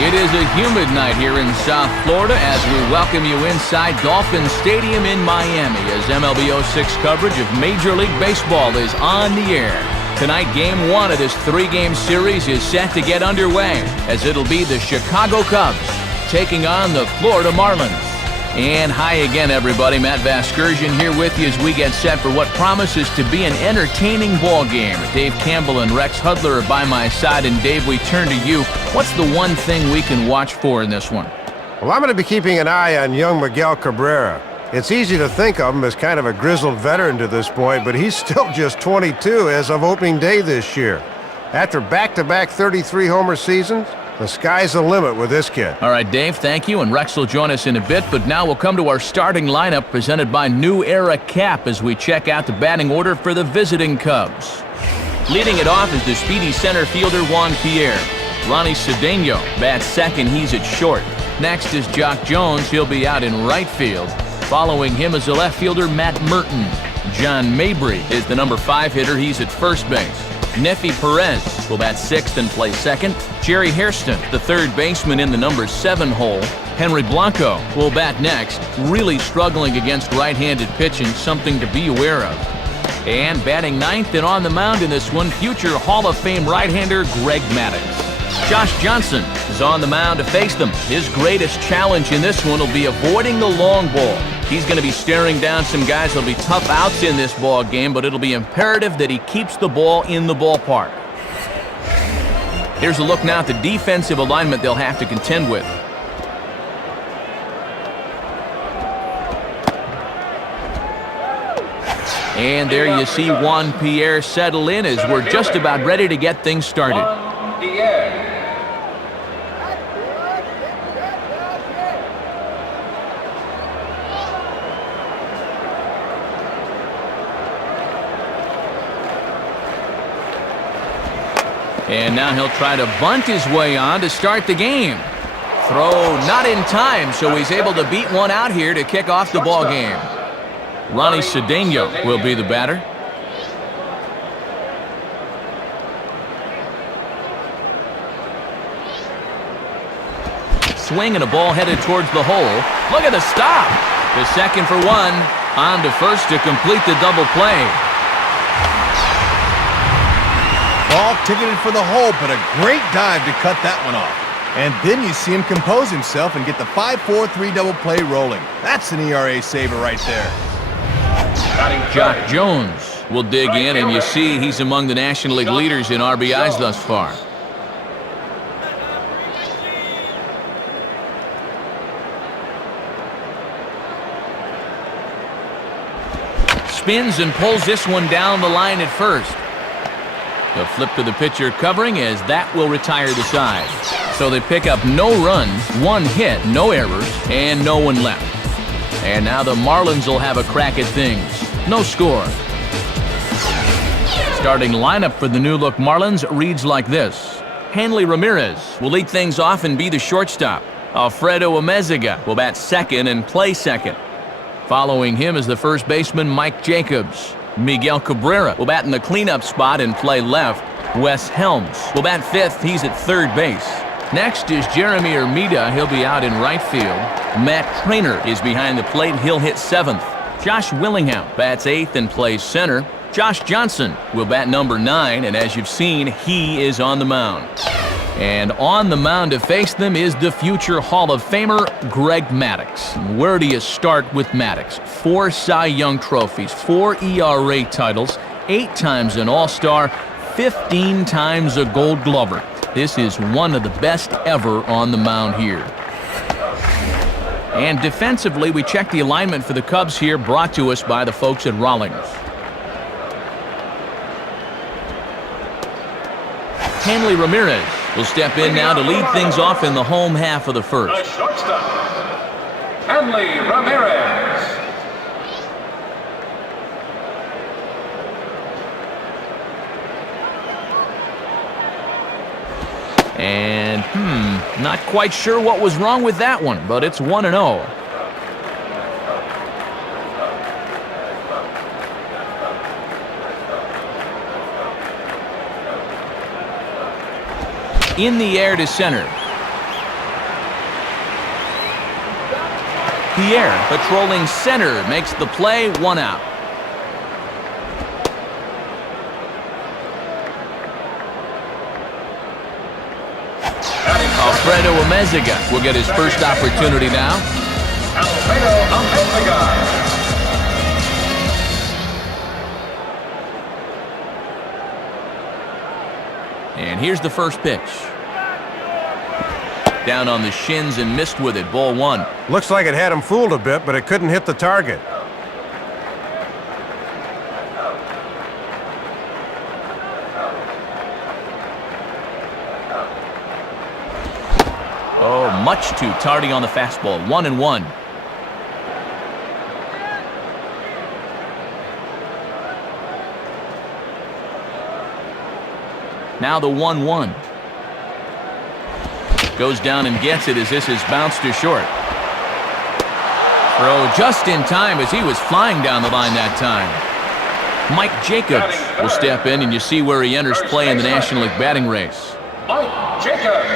It is a humid night here in South Florida as we welcome you inside Dolphin Stadium in Miami as MLB 06 coverage of Major League Baseball is on the air. Tonight, Game 1 of this three-game series is set to get underway as it'll be the Chicago Cubs taking on the Florida Marlins. And hi again, everybody. Matt Vasgersian here with you as we get set for what promises to be an entertaining ball game. Dave Campbell and Rex Hudler are by my side. And Dave, we turn to you. What's the one thing we can watch for in this one? Well, I'm going to be keeping an eye on young Miguel Cabrera. It's easy to think of him as kind of a grizzled veteran to this point, but he's still just 22 as of opening day this year. After back-to-back 33-homer seasons, the sky's the limit with this kid. All right, Dave, thank you, and Rex will join us in a bit, but now we'll come to our starting lineup presented by New Era Cap as we check out the batting order for the visiting Cubs. Leading it off is the speedy center fielder Juan Pierre. Ronnie Cedeno bats second, he's at short. Next is Jock Jones, he'll be out in right field. Following him is the left fielder Matt Merton. John Mabry is the number 5 hitter, he's at first base. Nefi Perez will bat sixth and play second. Jerry Hairston, the third baseman in the number 7 hole. Henry Blanco will bat next, really struggling against right-handed pitching, something to be aware of. And batting ninth and on the mound in this one, future Hall of Fame right-hander Greg Maddux. Josh Johnson is on the mound to face them. His greatest challenge in this one will be avoiding the long ball. He's going to be staring down some guys. There'll be tough outs in this ball game, but it'll be imperative that he keeps the ball in the ballpark. Here's a look now at the defensive alignment they'll have to contend with. And there you see Juan Pierre settle in as we're just about ready to get things started. And now he'll try to bunt his way on to start the game. Throw not in time, so he's able to beat one out here to kick off the ball game. Ronnie Cedeno will be the batter. Swing and a ball headed towards the hole. Look at the stop. The second for one. On to first to complete the double play. Ball ticketed for the hole, but a great dive to cut that one off. And then you see him compose himself and get the 5-4-3 double play rolling. That's an ERA saver right there. Jock Jones will dig in, and you see he's among the National League leaders in RBIs thus far. Spins and pulls this one down the line at first. A flip to the pitcher covering as that will retire the side. So they pick up no runs, 1 hit, no errors, and no one left. And now the Marlins will have a crack at things. No score. Starting lineup for the new-look Marlins reads like this. Hanley Ramirez will lead things off and be the shortstop. Alfredo Amezaga will bat second and play second. Following him is the first baseman Mike Jacobs. Miguel Cabrera will bat in the cleanup spot and play left. Wes Helms will bat fifth. He's at third base. Next is Jeremy Hermida. He'll be out in right field. Matt Trainer is behind the plate. He'll hit seventh. Josh Willingham bats eighth and plays center. Josh Johnson will bat number 9, and as you've seen, he is on the mound. And on the mound to face them is the future Hall of Famer, Greg Maddux. Where do you start with Maddux? 4 Cy Young trophies, 4 ERA titles, 8 times an All-Star, 15 times a Gold Glover. This is one of the best ever on the mound here. And defensively, we check the alignment for the Cubs here, brought to us by the folks at Rawlings. Hanley Ramirez will step in now to lead things off in the home half of the first. The shortstop, Hanley Ramirez. And, not quite sure what was wrong with that one, but it's 1-0. In the air to center. Pierre, patrolling center, makes the play, 1 out. Alfredo Amezaga will get his first opportunity now. Alfredo Amezaga. And here's the first pitch. Down on the shins and missed with it. Ball 1. Looks like it had him fooled a bit, but it couldn't hit the target. Oh, much too tardy on the fastball. 1-1. Now the 1-1. Goes down and gets it as this is bounced to short. Throw just in time as he was flying down the line that time. Mike Jacobs will step in, and you see where he enters play in the National League batting race. Mike Jacobs.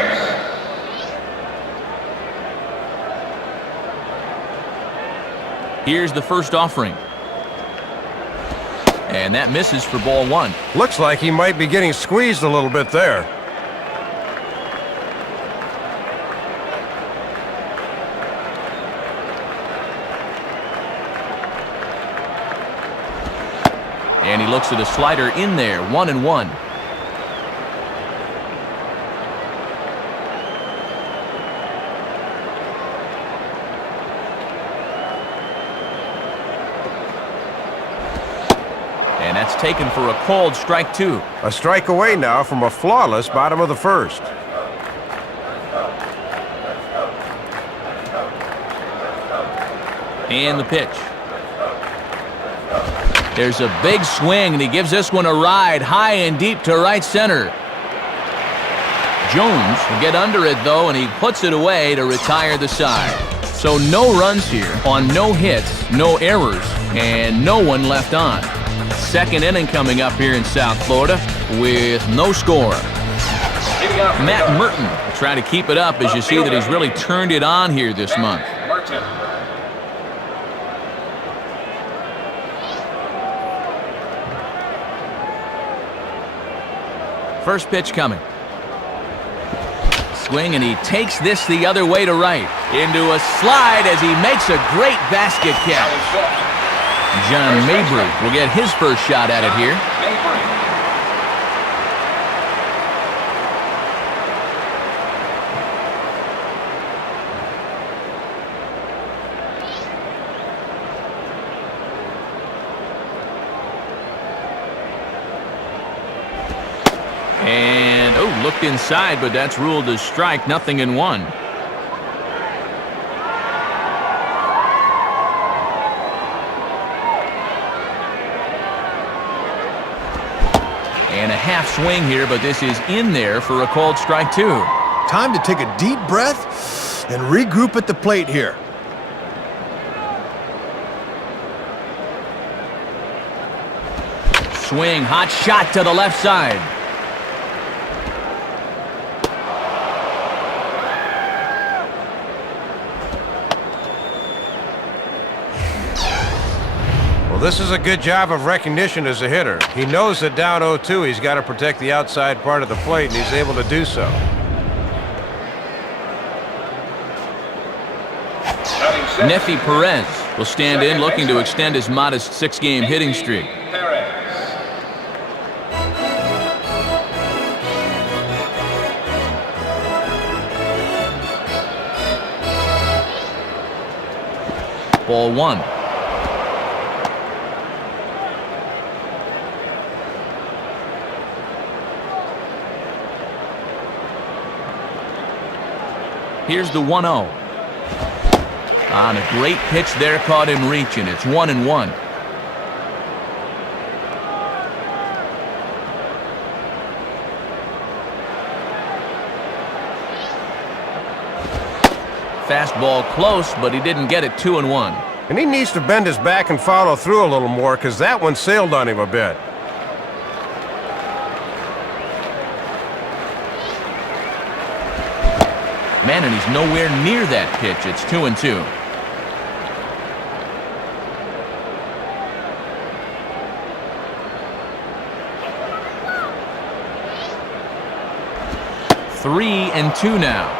Here's the first offering. And that misses for ball 1. Looks like he might be getting squeezed a little bit there. And he looks at a slider in there. 1-1. And that's taken for a called strike 2. A strike away now from a flawless bottom of the first. And the pitch. There's a big swing, and he gives this one a ride high and deep to right center. Jones will get under it, though, and he puts it away to retire the side. So no runs here on no hits, no errors, and no one left on. Second inning coming up here in South Florida with no score. Matt Merton will try to keep it up as you see that he's really turned it on here this month. First pitch coming. Swing, and he takes this the other way to right. Into a slide as he makes a great basket catch. John Mabry will get his first shot at it here. And, oh, looked inside, but that's ruled as strike, 0-1. And a half swing here, but this is in there for a called strike 2. Time to take a deep breath and regroup at the plate here. Swing, hot shot to the left side. This is a good job of recognition as a hitter. He knows that down 0-2 he's got to protect the outside part of the plate, and he's able to do so. Nefi Perez will stand in, looking to extend his modest 6-game hitting streak. Ball 1. Here's the 1-0. On a great pitch there, caught him reaching. It's 1-1. Fastball close, but he didn't get it. 2-1. And he needs to bend his back and follow through a little more, because that one sailed on him a bit. Man, and he's nowhere near that pitch. It's 2-2. 3-2 now.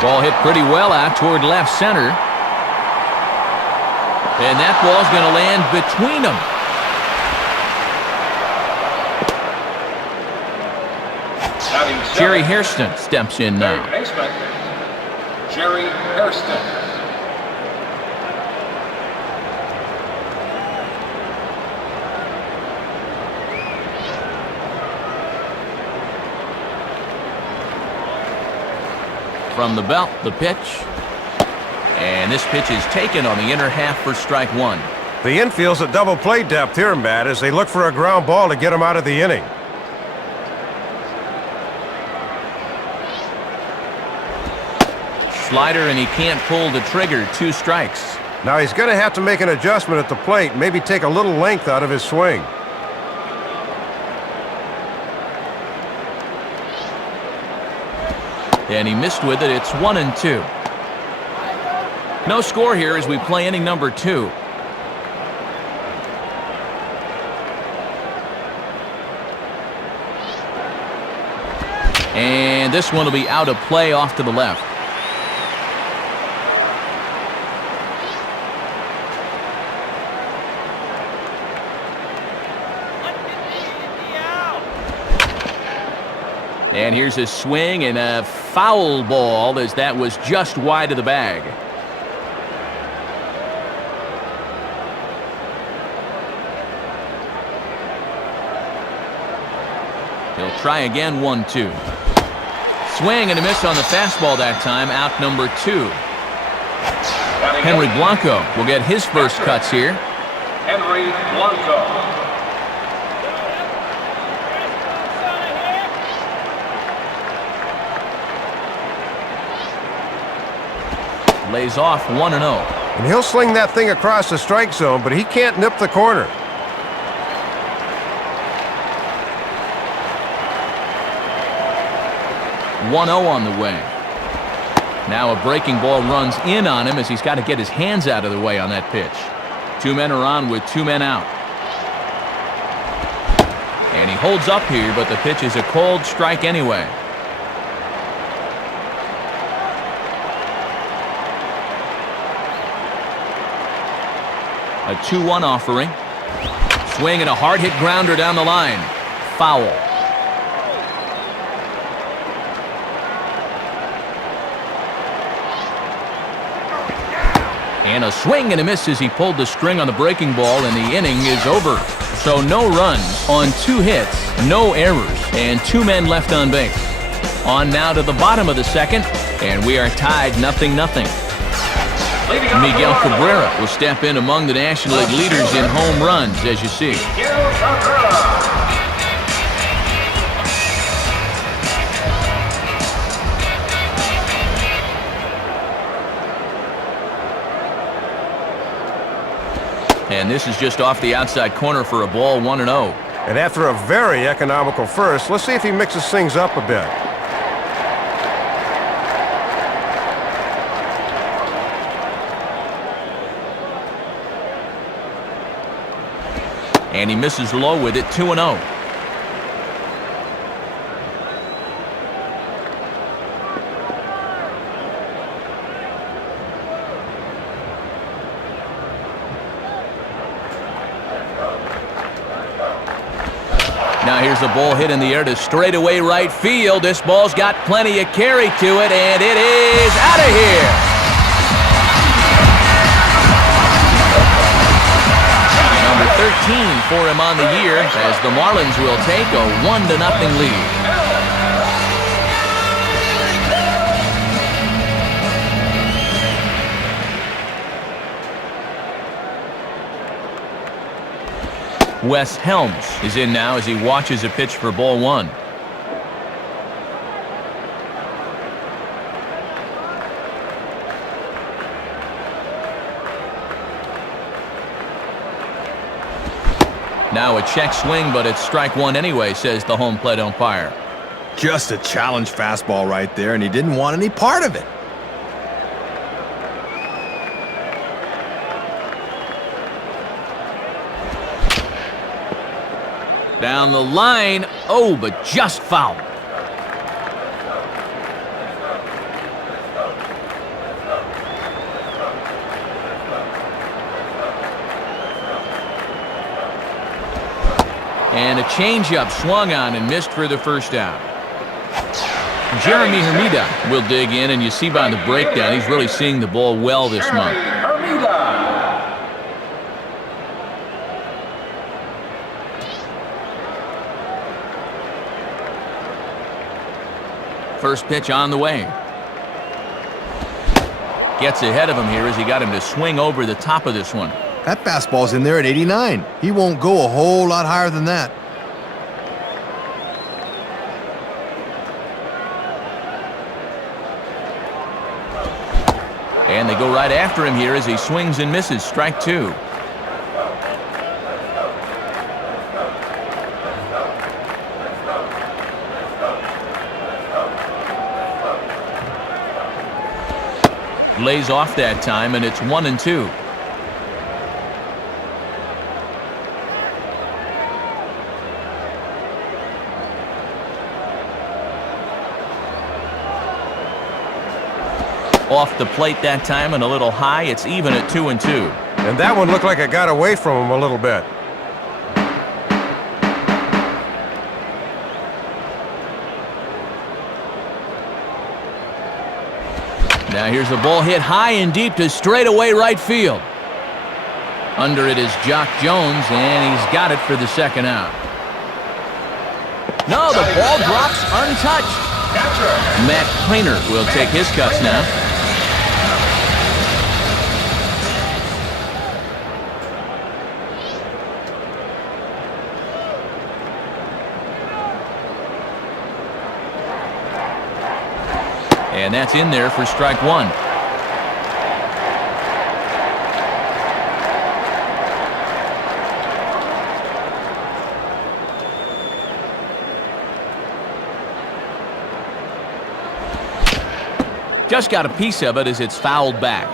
Ball hit pretty well out toward left center. And that ball's going to land between them. Jerry Hairston steps in now. Baseman, Jerry Hairston. From the belt, the pitch. And this pitch is taken on the inner half for strike one. The infield's at double play depth here, Matt, as they look for a ground ball to get him out of the inning. Slider, and he can't pull the trigger. 2 strikes. Now he's going to have to make an adjustment at the plate, maybe take a little length out of his swing. And he missed with it. It's 1-2. No score here as we play inning number 2. And this one will be out of play off to the left. And here's a swing and a foul ball as that was just wide of the bag. He'll try again, 1-2. Swing and a miss on the fastball that time, out number 2. Henry Blanco will get his first cuts here. Henry Blanco. Lays off 1-0. And he'll sling that thing across the strike zone, but he can't nip the corner. On the way. Now a breaking ball runs in on him as he's got to get his hands out of the way on that pitch. 2 men are on with 2 men out. And he holds up here, but the pitch is a cold strike anyway. A 2-1 offering. Swing and a hard-hit grounder down the line. Foul. And a swing and a miss as he pulled the string on the breaking ball, and the inning is over. So no runs on 2 hits, no errors, and 2 men left on base. On now to the bottom of the second, and we are tied 0-0. Miguel Cabrera will step in among the National League leaders in home runs, as you see. And this is just off the outside corner for a ball, 1-0. And after a very economical first, let's see if he mixes things up a bit. And he misses low with it, 2-0. Now here's a ball hit in the air to straightaway right field. This ball's got plenty of carry to it, and it is out of here. Number 13 for him on the year as the Marlins will take a 1-0 lead. Wes Helms is in now as he watches a pitch for ball 1. Now a check swing, but it's strike 1 anyway, says the home plate umpire. Just a challenge fastball right there, and he didn't want any part of it. Down the line. Oh, but just fouled. And a changeup swung on and missed for the first out. Jeremy Hermida will dig in, and you see by the breakdown, he's really seeing the ball well this month. First pitch on the way. Gets ahead of him here as he got him to swing over the top of this one. That fastball's in there at 89. He won't go a whole lot higher than that. And they go right after him here as he swings and misses. Strike two. Lays off that time, and it's 1-2. Off the plate that time and a little high. It's even at 2-2. And that one looked like it got away from him a little bit. Now here's a ball hit high and deep to straightaway right field. Under it is Jock Jones, and he's got it for the second out. No, the ball drops untouched. Matt Kleiner will take his cuts now. And that's in there for strike one. Just got a piece of it as it's fouled back.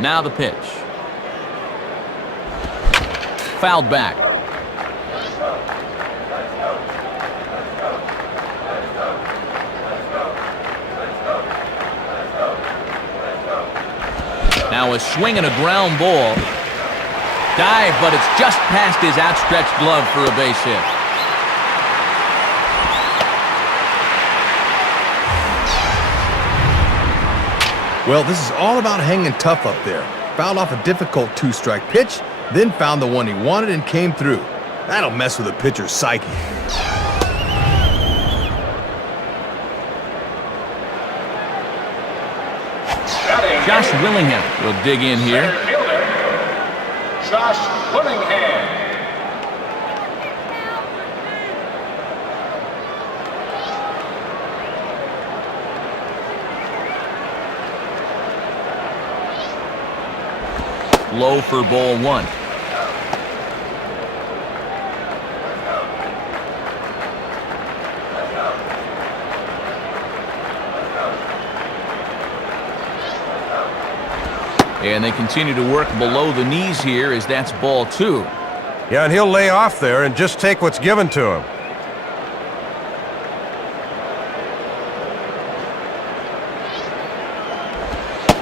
Now the pitch. Fouled back. Now a swing and a ground ball. Dive, but it's just past his outstretched glove for a base hit. Well, this is all about hanging tough up there. Fouled off a difficult two-strike pitch, then found the one he wanted and came through. That'll mess with a pitcher's psyche. Josh Willingham will dig in here. Josh Willingham. Low for ball one. And they continue to work below the knees here as that's ball two. Yeah, and he'll lay off there and just take what's given to him.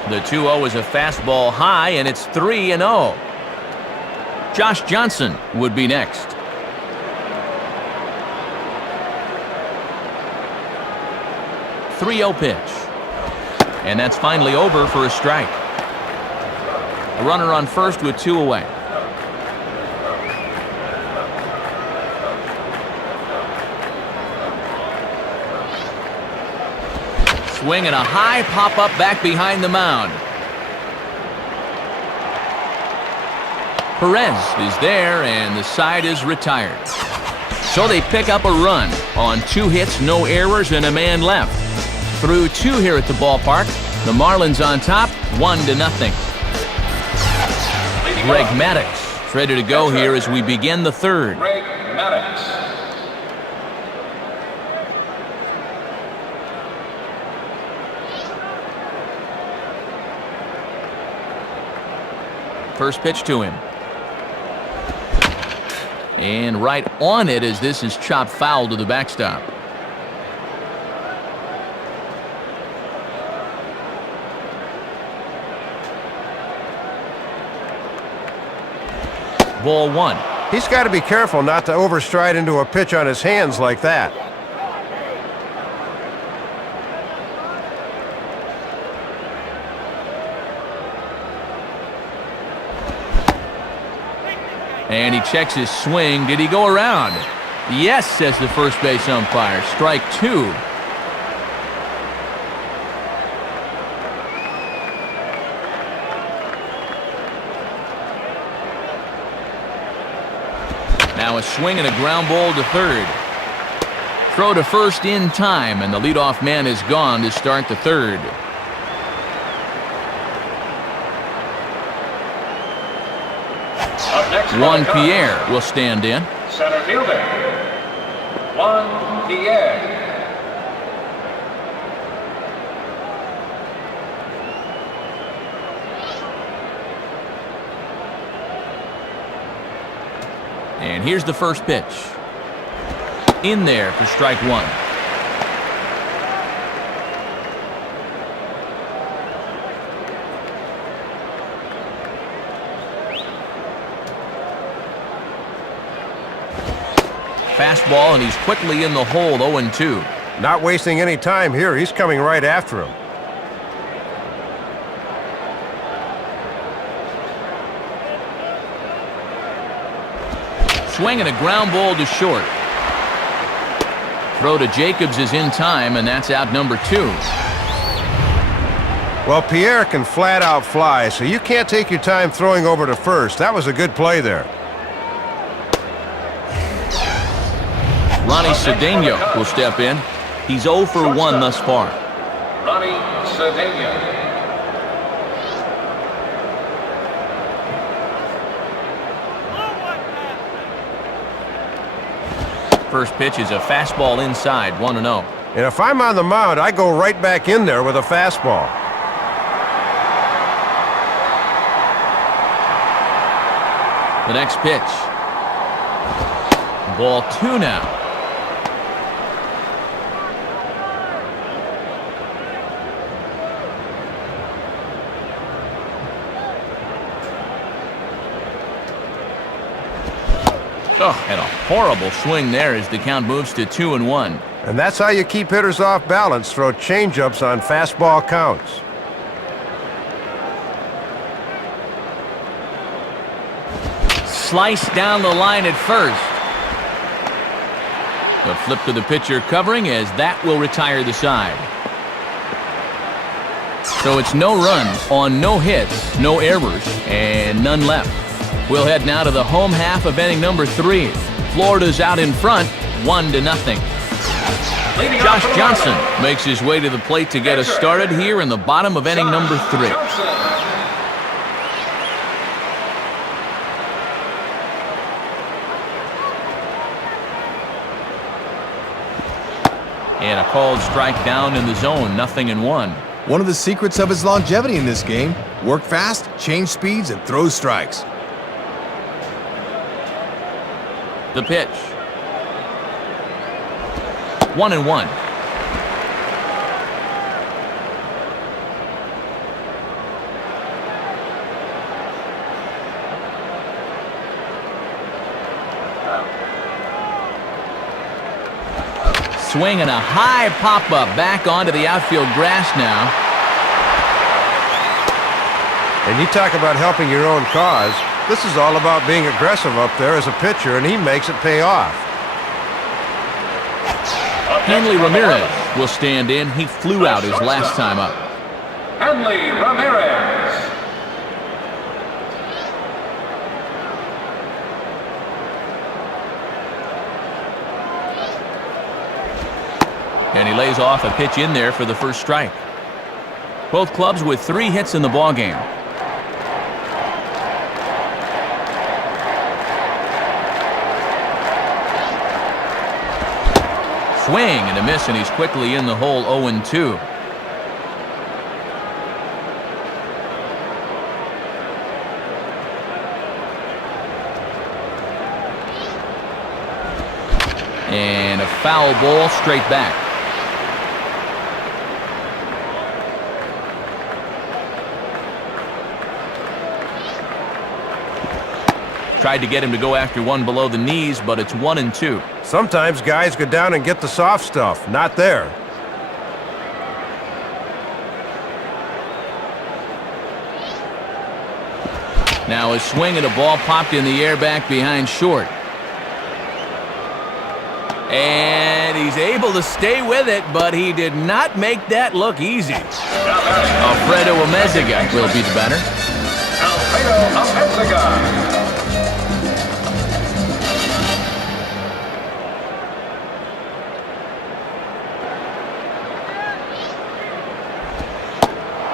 The 2-0 is a fastball high, and it's 3-0. Josh Johnson would be next. .30 pitch. And that's finally over for a strike. A runner on first with two away. Swing and a high pop-up back behind the mound. Perez is there, and the side is retired. So they pick up a run on 2 hits, no errors, and a man left. Through 2 here at the ballpark. The Marlins on top, 1-0. Greg Maddux ready to go here as we begin the third. Greg Maddux. First pitch to him. And right on it as this is chopped foul to the backstop. Ball one. He's got to be careful not to overstride into a pitch on his hands like that. And he checks his swing. Did he go around? Yes, says the first base umpire. Strike two. Now a swing and a ground ball to third. Throw to first in time, and the leadoff man is gone to start the third. Juan Pierre will stand in. Center fielder, Juan Pierre. And here's the first pitch. In there for strike one. Fastball, and he's quickly in the hole, 0-2. Not wasting any time here. He's coming right after him. Swing and a ground ball to short. Throw to Jacobs is in time, and that's out number two. Well, Pierre can flat out fly, so you can't take your time throwing over to first. That was a good play there. Ronnie Cedeno will step in. He's 0 for 1 thus far. Ronnie Cedeno. First pitch is a fastball inside, 1-0. And if I'm on the mound, I go right back in there with a fastball. The next pitch. Ball 2 now. Oh, and a horrible swing there as the count moves to 2-1. And that's how you keep hitters off balance. Throw changeups on fastball counts. Sliced down the line at first. A flip to the pitcher covering as that will retire the side. So it's no runs on no hits, no errors, and none left. We'll head now to the home half of inning number 3. Florida's out in front, 1-0. Josh Johnson makes his way to the plate to get us started here in the bottom of inning number 3. And a called strike down in the zone, 0-1. One of the secrets of his longevity in this game: work fast, change speeds, and throw strikes. The pitch. 1-1. Swing and a high pop-up back onto the outfield grass now. And you talk about helping your own cause. This is all about being aggressive up there as a pitcher, and he makes it pay off. Hanley Ramirez will stand in. He flew out his last time up. Hanley Ramirez. And he lays off a pitch in there for the first strike. Both clubs with 3 hits in the ballgame. Swing and a miss, and he's quickly in the hole, 0-2. And a foul ball straight back. Tried to get him to go after one below the knees, but it's 1-2. Sometimes guys go down and get the soft stuff. Not there. Now a swing and a ball popped in the air back behind short. And he's able to stay with it, but he did not make that look easy. Alfredo Amezaga will be the batter. Alfredo Amezaga.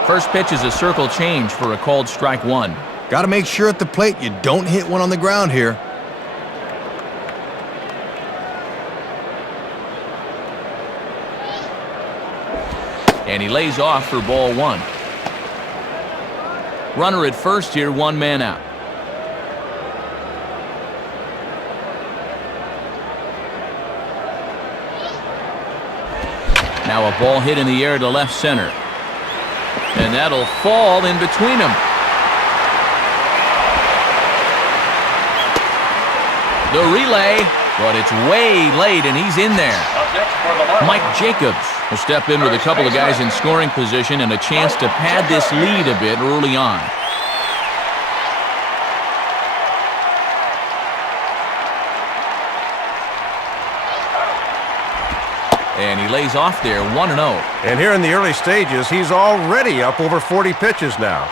First pitch is a circle change for a called strike one. Got to make sure at the plate you don't hit one on the ground here. And he lays off for ball one. Runner at first here, one man out. Now a ball hit in the air to left center. And that'll fall in between them. The relay, but it's way late and he's in there. Mike Jacobs will step in with a couple of guys in scoring position and a chance to pad this lead a bit early on. And he lays off there, 1-0. And here in the early stages, he's already up over 40 pitches now.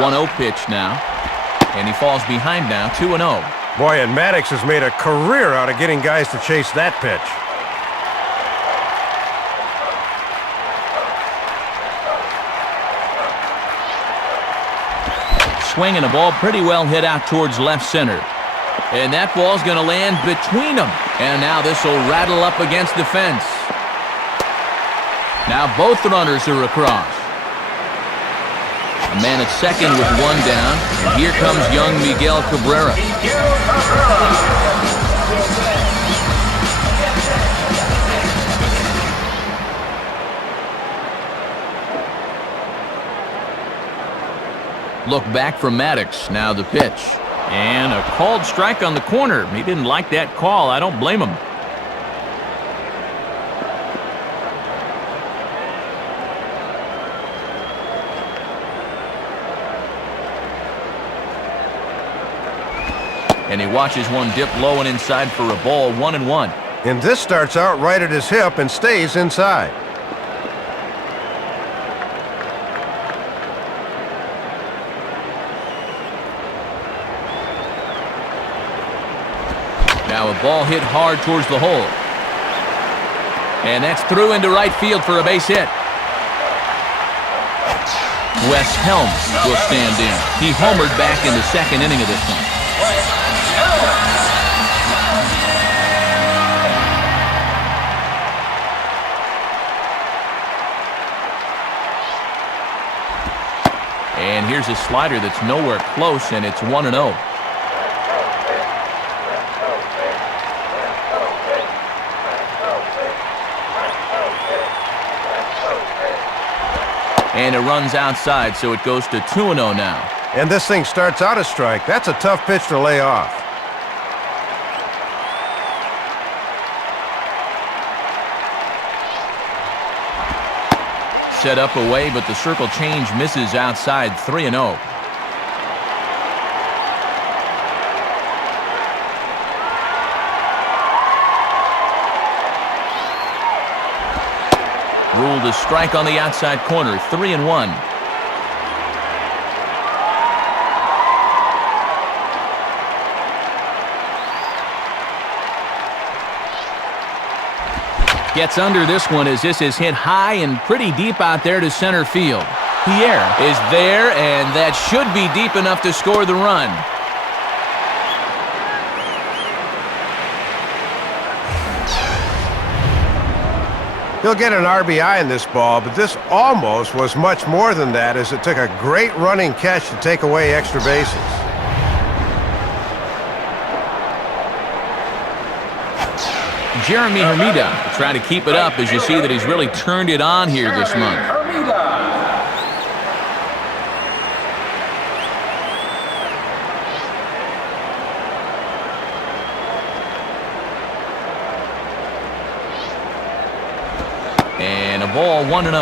One 0 pitch now. And he falls behind now, 2-0. Boy, and Maddox has made a career out of getting guys to chase that pitch. Swing and a ball pretty well hit out towards left center. And that ball's going to land between them. And now this will rattle up against the fence. Now both runners are across. A man at second with one down. And here comes young Miguel Cabrera. Look back from Maddox. Now the pitch. And a called strike on the corner. He didn't like that call. I don't blame him. And he watches one dip low and inside for a ball, 1-1. And this starts out right at his hip and stays inside. Now a ball hit hard towards the hole. And that's through into right field for a base hit. Wes Helms will stand in. He homered back in the second inning of this one. And here's a slider that's nowhere close, and it's 1-0. And it runs outside, so it goes to 2-0 now. And this thing starts out a strike. That's a tough pitch to lay off. Set up away, but the circle change misses outside, 3-0. Ruled a strike on the outside corner, 3-1. Gets under this one as this is hit high and pretty deep out there to center field. Pierre is there, and that should be deep enough to score the run. He'll get an RBI in this ball, but this almost was much more than that as it took a great running catch to take away extra bases. Jeremy Hermida trying to keep it up as you see that he's really turned it on here this month. And a ball 1-0.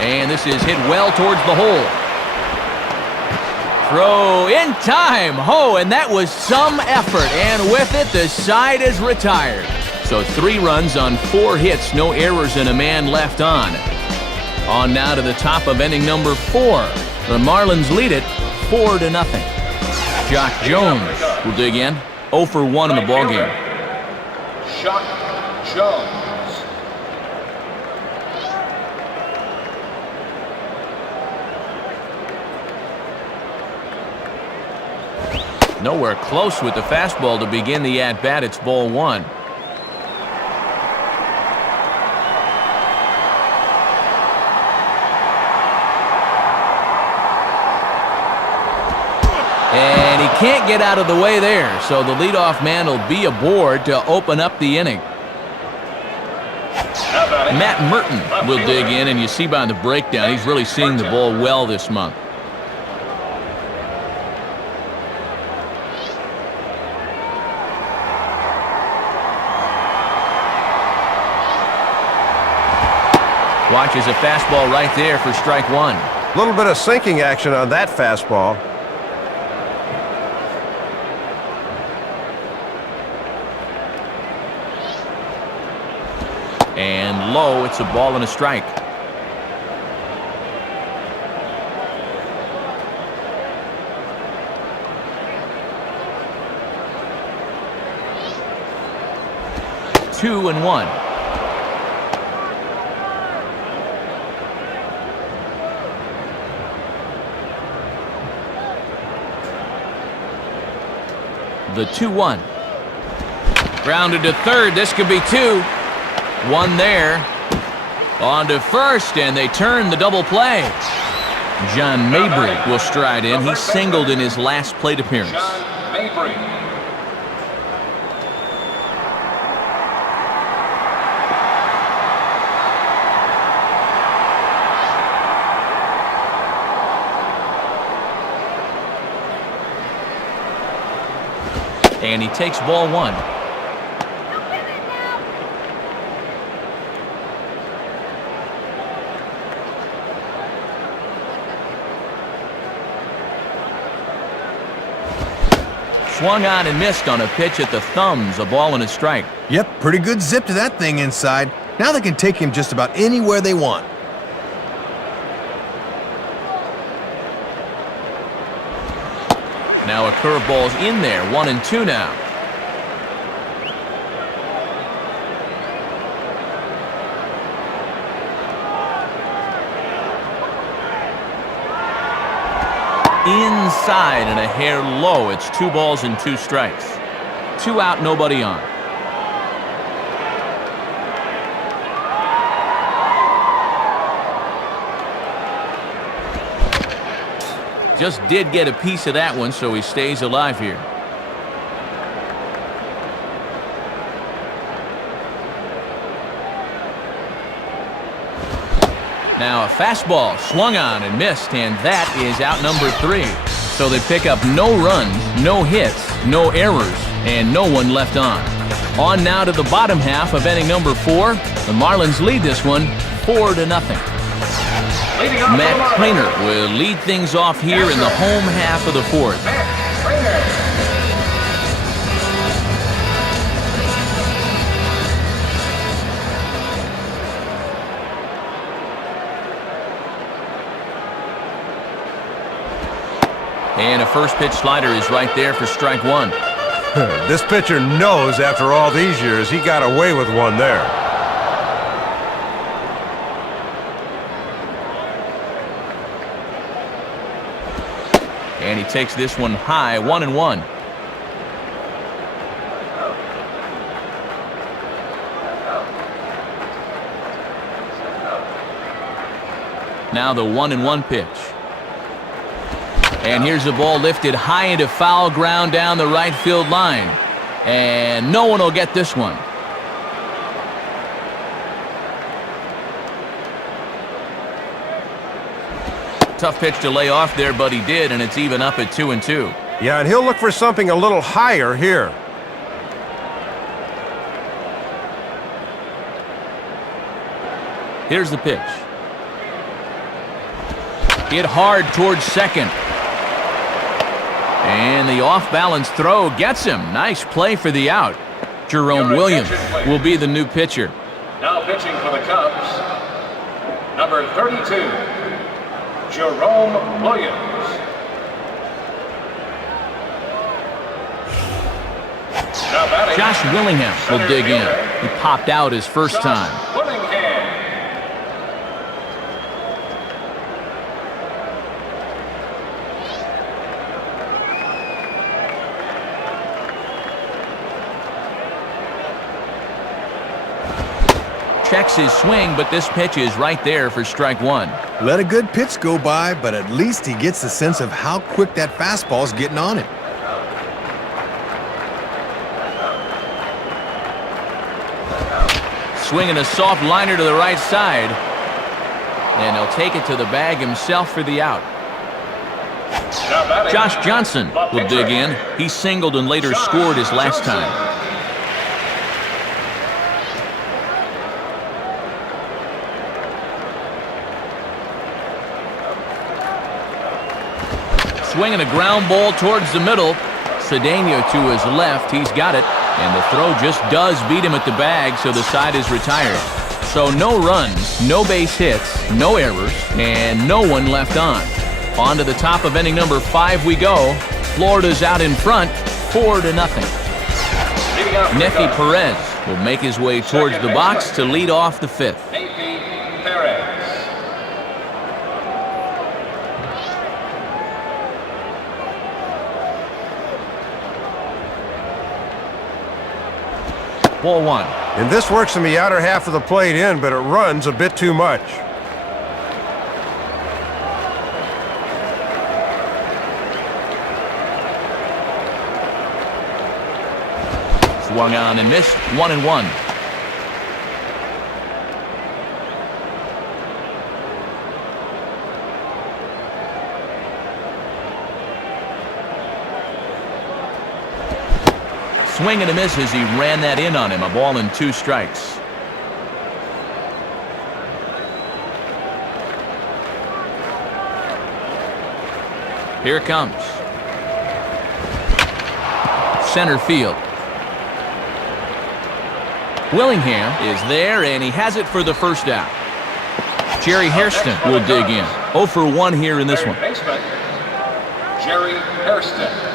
And this is hit well towards the hole. Throw in time. Oh, and that was some effort. And with it, the side is retired. So 3 runs on 4 hits, no errors, and a man left on. On now to the top of inning number 4. The Marlins lead it 4-0. Jock Jones will dig in. 0 for 1 in the ballgame. Jock Jones. Nowhere close with the fastball to begin the at-bat. It's ball 1. And he can't get out of the way there, so the leadoff man will be aboard to open up the inning. Matt Merton will dig in, and you see by the breakdown, he's really seeing the ball well this month. Watches a fastball right there for strike 1. A little bit of sinking action on that fastball. And low, it's a ball and a strike. Two and 1. The 2-1. Grounded to third. This could be 2. 1 there. On to first, and they turn the double play. John Mabry will stride in. He singled in his last plate appearance. John Mabry. And he takes ball 1. Swung on and missed on a pitch at the thumbs, a ball and a strike. Yep, pretty good zip to that thing inside. Now they can take him just about anywhere they want. Now a curveball's in there, 1-2 now. Inside and a hair low. It's 2 balls and 2 strikes. 2 out, nobody on. Just did get a piece of that one, so he stays alive here. Now a fastball swung on and missed, and that is out number 3. So they pick up no runs, no hits, no errors, and no one left on. On now to the bottom half of inning number 4. The Marlins lead this one 4-0. Matt Trainer will lead things off here in the home half of the 4th. And a first pitch slider is right there for strike 1. This pitcher knows after all these years he got away with one there. And he takes this one high, 1-1. Now the 1-1 pitch. And here's the ball lifted high into foul ground down the right field line. And no one will get this one. Tough pitch to lay off there, but he did, and it's even up at 2-2. Yeah, and he'll look for something a little higher here. Here's the pitch. Hit hard towards second. And the off-balance throw gets him. Nice play for the out. Jerome Williams will be the new pitcher. Now pitching for the Cubs, number 32, Jerome Williams. Now batting, Josh Willingham will dig in. He popped out his first time. Willingham. Checks his swing, but this pitch is right there for strike one. Let a good pitch go by, but at least he gets a sense of how quick that fastball's getting on him. Swinging a soft liner to the right side. And he'll take it to the bag himself for the out. Now batting, Josh Johnson will dig in. He singled and later scored his last time. Swinging a ground ball towards the middle. Cedeno to his left. He's got it. And the throw just does beat him at the bag, so the side is retired. So no runs, no base hits, no errors, and no one left on. On to the top of inning number 5 we go. Florida's out in front, 4-0. Nefi Perez will make his way towards the box to lead off the 5th. Nefi Perez. Ball 1. And this works in the outer half of the plate in, but it runs a bit too much. Swung on and missed, 1-1. Swing and a miss as he ran that in on him. A ball and 2 strikes. Here it comes. Center field. Willingham is there, and he has it for the first out. Jerry Hairston will dig in. 0 for 1 here in this one. Baseman, Jerry Hairston.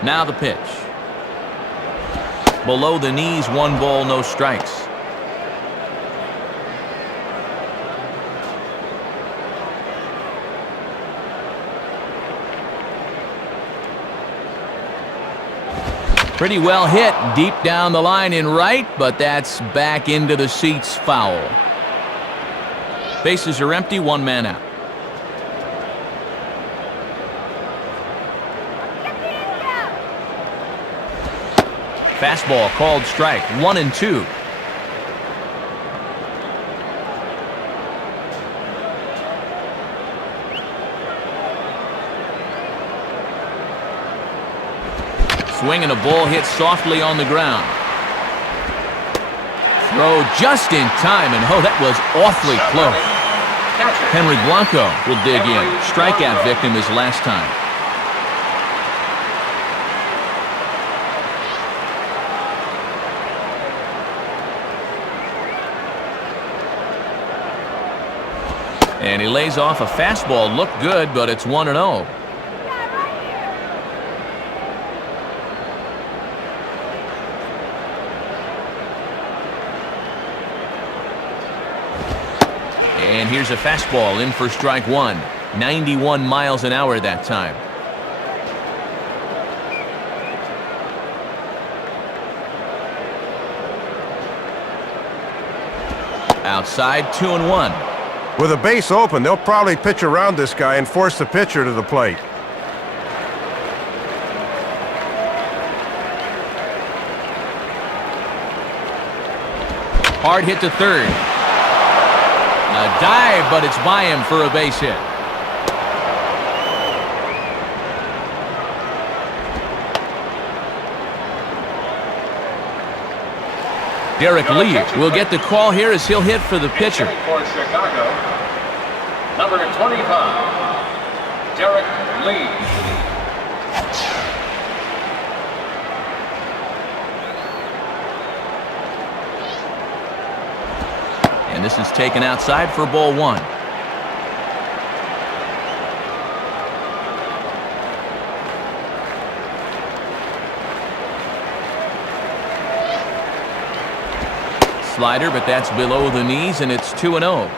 Now the pitch. Below the knees, 1 ball, no strikes. Pretty well hit deep down the line in right, but that's back into the seats, foul. Bases are empty, 1 man out. Fastball called strike, 1-2. Swinging a ball hit softly on the ground. Throw just in time, and oh, that was awfully close. Henry Blanco will dig in. Strikeout victim his last time. And he lays off a fastball. Looked good, but it's 1-0. And here's a fastball in for strike one. 91 miles an hour that time. Outside, 2-1. With a base open, they'll probably pitch around this guy and force the pitcher to the plate. Hard hit to third. A dive, but it's by him for a base hit. Derek Lee will get the call here as he'll hit for the pitcher. For Chicago, number 25, Derek Lee. And this is taken outside for ball one. Slider, but that's below the knees, and it's 2-0.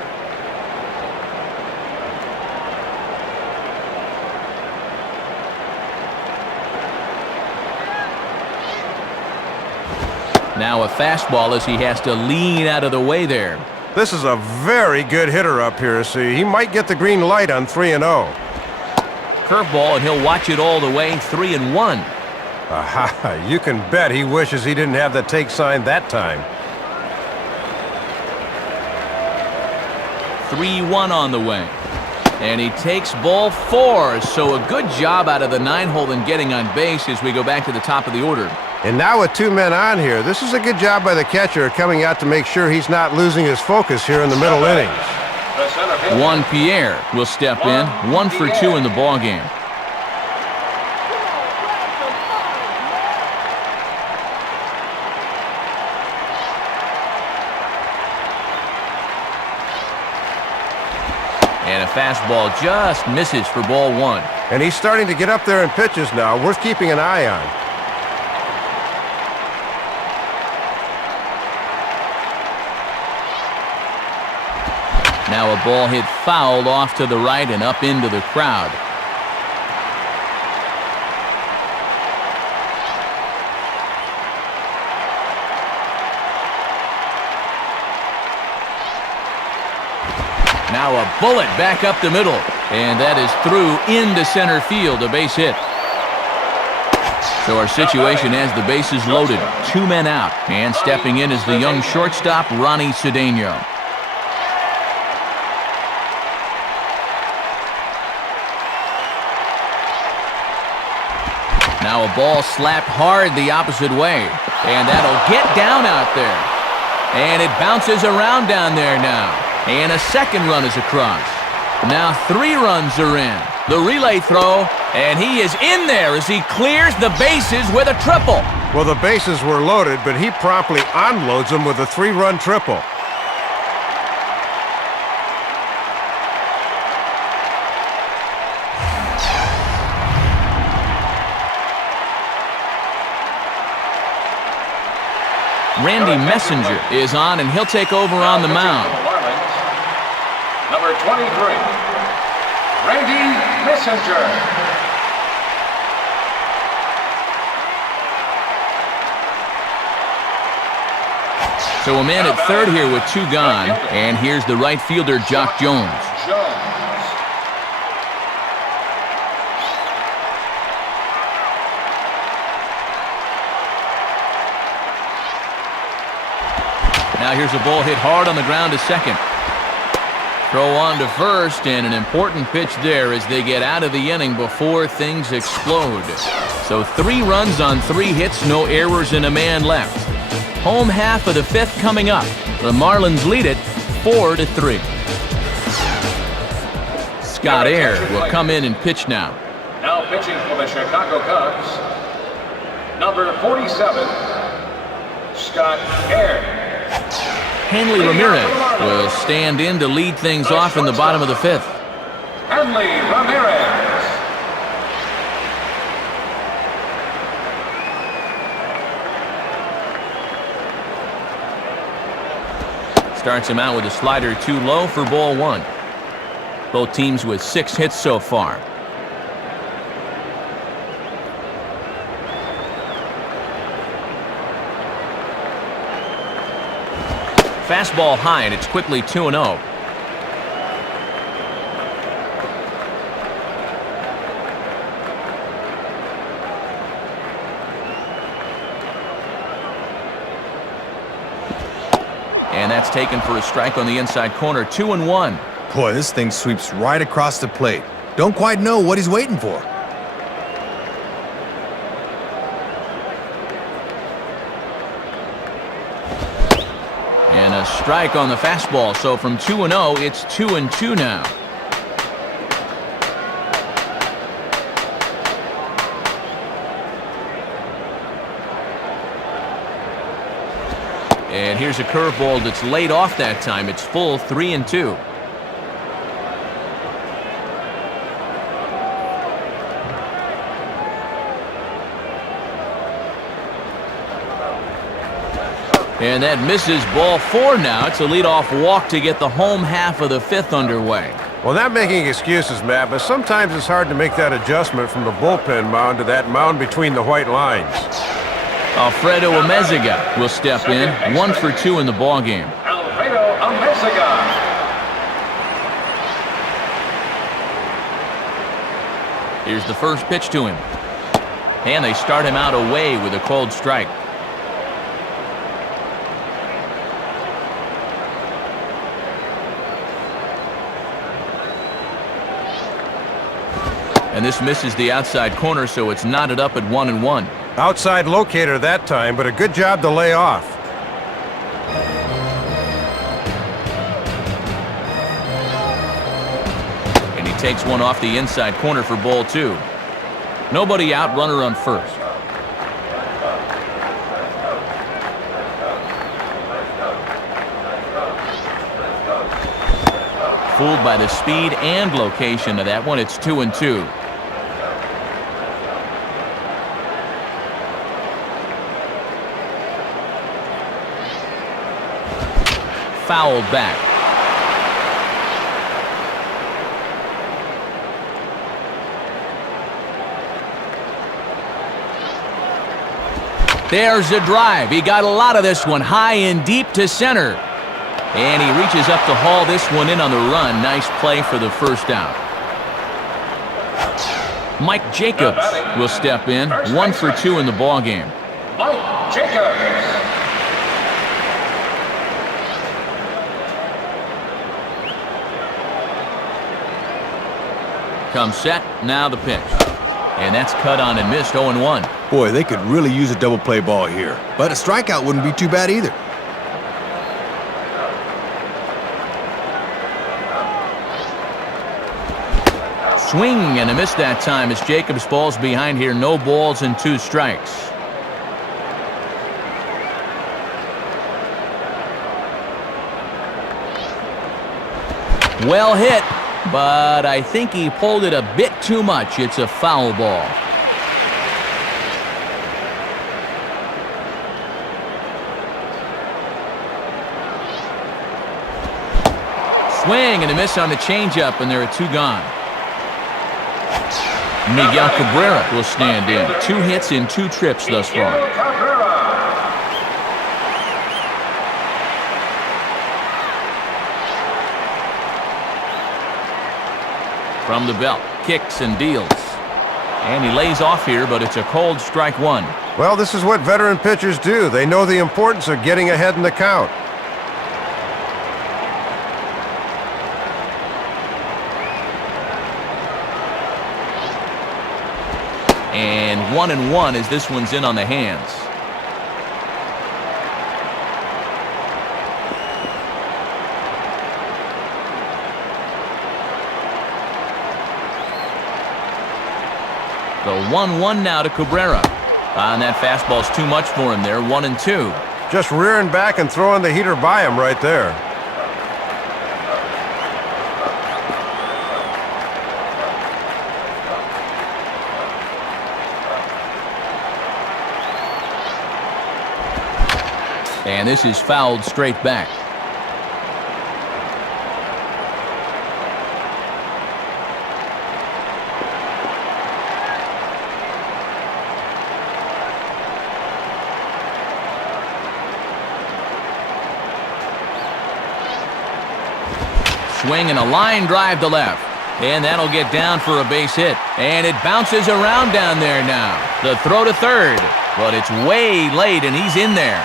Now a fastball as he has to lean out of the way there. This is a very good hitter up here, so he might get the green light on 3-0. Curveball, and he'll watch it all the way, 3-1. Aha, you can bet he wishes he didn't have the take sign that time. 3-1 on the way. And he takes ball four, so a good job out of the 9-hole in getting on base as we go back to the top of the order. And now with 2 men on here, this is a good job by the catcher coming out to make sure he's not losing his focus here in the middle innings. Juan Pierre will step in, 1 for 2 in the ballgame. And a fastball just misses for ball one. And he's starting to get up there in pitches now, worth keeping an eye on. Now a ball hit foul off to the right and up into the crowd. Now a bullet back up the middle, and that is through into center field, a base hit. So our situation has the bases loaded, 2 men out, and stepping in is the young shortstop, Ronnie Cedeno. Now a ball slapped hard the opposite way, and that'll get down out there. And it bounces around down there now. And a second run is across. Now 3 runs are in. The relay throw, and he is in there as he clears the bases with a triple. Well, the bases were loaded, but he promptly unloads them with a 3-run triple. Randy Messenger is on, and he'll take over on the mound. Number 23, Randy Messenger. So a man at third here with 2 gone, and here's the right fielder, Jock Jones. Now here's a ball hit hard on the ground to second. Throw on to first, and an important pitch there as they get out of the inning before things explode. So 3 runs on 3 hits, no errors, and a man left. Home half of the 5th coming up. The Marlins lead it 4-3. Scott Air will come in and pitch now. Now pitching for the Chicago Cubs, number 47, Scott Air. Hanley Ramirez will stand in to lead things off in the bottom of the 5th. Hanley Ramirez. Starts him out with a slider too low for ball one. Both teams with 6 hits so far. Fastball high, and it's quickly 2-0. And that's taken for a strike on the inside corner. 2-1. Boy, this thing sweeps right across the plate. Don't quite know what he's waiting for. And a strike on the fastball. So from 2-0, it's 2-2 now. And here's a curveball that's laid off that time. It's full 3-2. And that misses, ball 4 now. It's a leadoff walk to get the home half of the 5th underway. Well, not making excuses, Matt, but sometimes it's hard to make that adjustment from the bullpen mound to that mound between the white lines. Alfredo Amezaga will step in, 1 for 2 in the ballgame. Alfredo Amezaga. Here's the first pitch to him. And they start him out away with a cold strike. And this misses the outside corner, so it's knotted up at 1-1. Outside locator that time, but a good job to lay off. And he takes one off the inside corner for ball 2. Nobody out, runner on first. Fooled by the speed and location of that one. It's 2-2. Fouled back. There's a drive. He got a lot of this one, high and deep to center. And he reaches up to haul this one in on the run. Nice play for the first out. Mike Jacobs will step in, 1 for 2 in the ballgame. Mike Jacobs. Comes set, now the pitch. And that's cut on and missed, 0-1. Boy, they could really use a double play ball here. But a strikeout wouldn't be too bad either. Swing and a miss that time as Jacobs falls behind here. No balls and 2 strikes. Well hit, but I think he pulled it a bit too much. It's a foul ball. Swing and a miss on the changeup, and there are 2 gone. Miguel Cabrera will stand in. 2 hits in 2 trips thus far. From the belt, kicks and deals. And he lays off here, but it's a cold strike 1. Well, this is what veteran pitchers do. They know the importance of getting ahead in the count. And 1-1 as this one's in on the hands. The 1-1 now to Cabrera. And that fastball's too much for him there, 1-2. Just rearing back and throwing the heater by him right there. And this is fouled straight back. swing and a line drive to left. And that'll get down for a base hit. And it bounces around down there now. The throw to third, but it's way late and he's in there.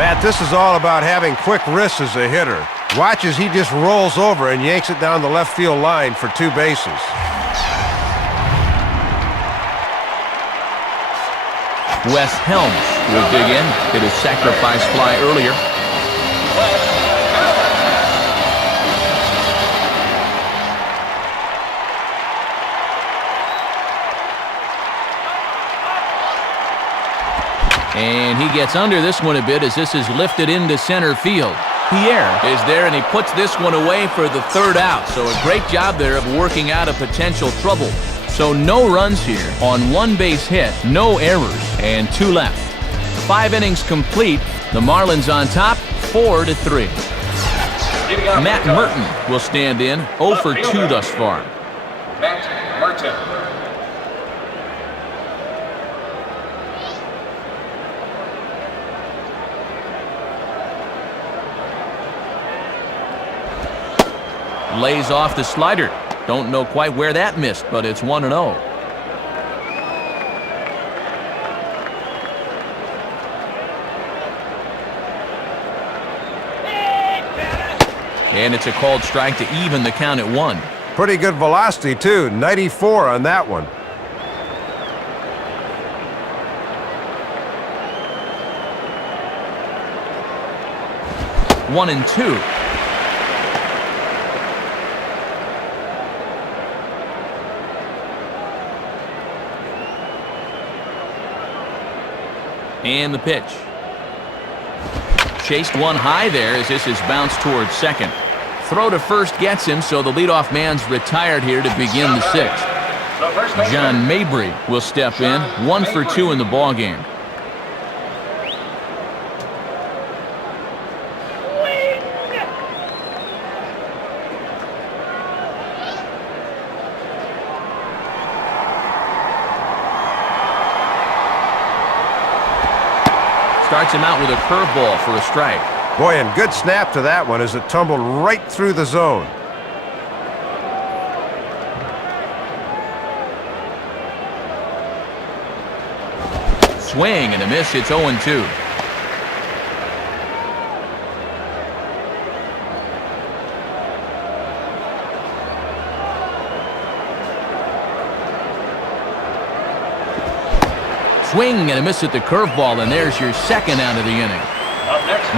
Matt, this is all about having quick wrists as a hitter. Watch as he just rolls over and yanks it down the left field line for 2 bases. Wes Helms will dig in. Hit a sacrifice fly earlier. And he gets under this one a bit as this is lifted into center field. Pierre is there, and he puts this one away for the 3rd out. So a great job there of working out a potential trouble. So no runs here on 1 base hit, no errors, and 2 left. 5 innings complete. The Marlins on top, 4-3. Matt Merton will stand in, 0 for 2 thus far. Matt Merton. Lays off the slider. Don't know quite where that missed, but it's 1-0. And it's a called strike to even the count at 1. Pretty good velocity, too. 94 on that one. One and 2. And the pitch. Chased one high there as this is bounced towards second. Throw to first gets him, so the leadoff man's retired here to begin the 6th. John Mabry will step in, 1 for 2 in the ballgame. Starts him out with a curveball for a strike. Boy, and good snap to that one as it tumbled right through the zone. Swing and a miss. It's 0-2. Swing and a miss at the curveball, and there's your 2nd out of the inning.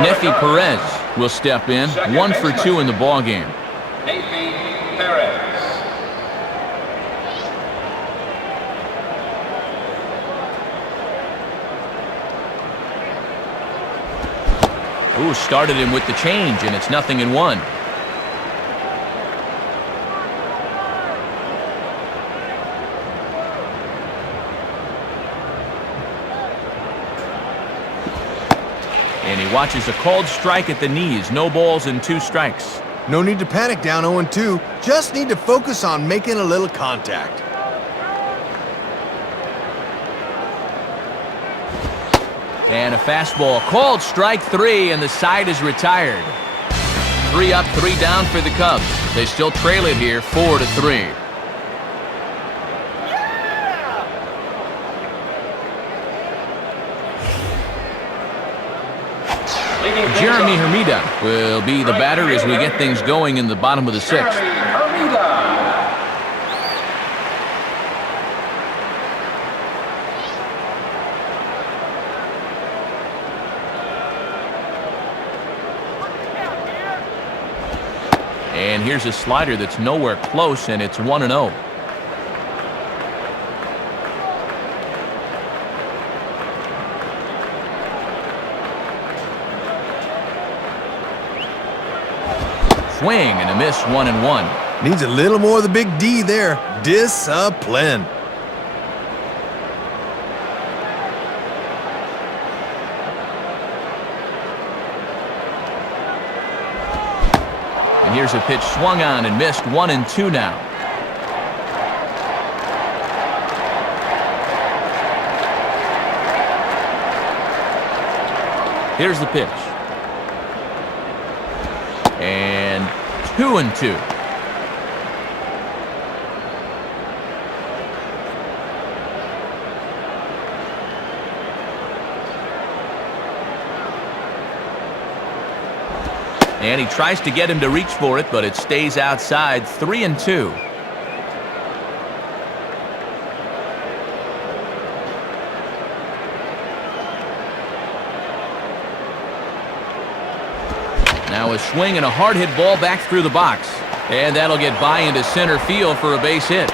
Nefi Perez will step in, 1 for 2 in the ballgame. Nefi Perez. Ooh, started him with the change, and it's 0-1. And he watches a called strike at the knees. No balls and 2 strikes. No need to panic down 0-2. Just need to focus on making a little contact. And a fastball. Called strike 3, and the side is retired. 3 up, 3 down for the Cubs. They still trail it here, 4-3. Jeremy Hermida will be the batter as we get things going in the bottom of the 6th. And here's a slider that's nowhere close, and it's 1-0. Swing and a miss, 1-1. Needs a little more of the big D there. Discipline. And here's a pitch swung on and missed, 1-2 now. Here's the pitch. And 2-2. And he tries to get him to reach for it, but it stays outside. 3-2. Now a swing and a hard hit ball back through the box. And that'll get by into center field for a base hit.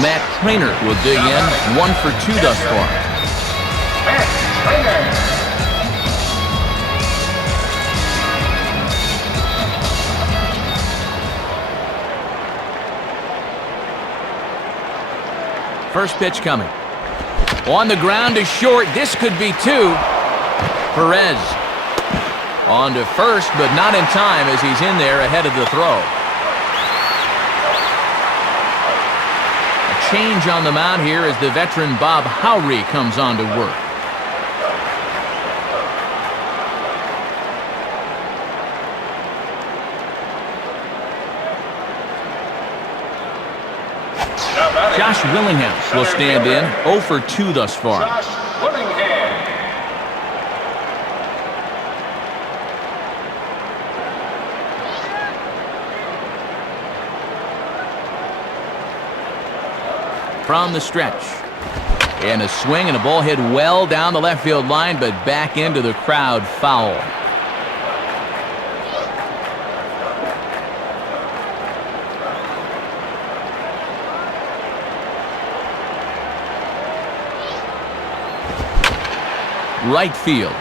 Matt Trainer will dig in. 1 for 2 thus far. Matt Trainer. First pitch coming. On the ground to short. This could be 2. Perez on to first, but not in time as he's in there ahead of the throw. A change on the mound here as the veteran Bob Howry comes on to work. Josh Willingham will stand in. 0 for 2 thus far. Josh Willingham. From the stretch. And a swing and a ball hit well down the left field line, but back into the crowd foul. Right field.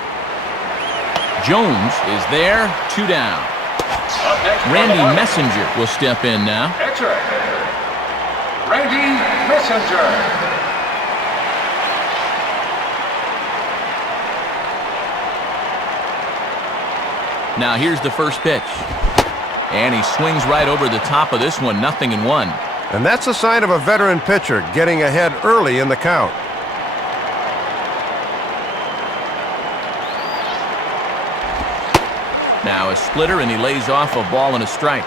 Jones is there. 2 down. Randy Messenger will step in now. Catcher, Randy Messenger. Now here's the first pitch. And he swings right over the top of this one. 0-1. And that's a sign of a veteran pitcher getting ahead early in the count. Now a splitter, and he lays off a ball and a strike.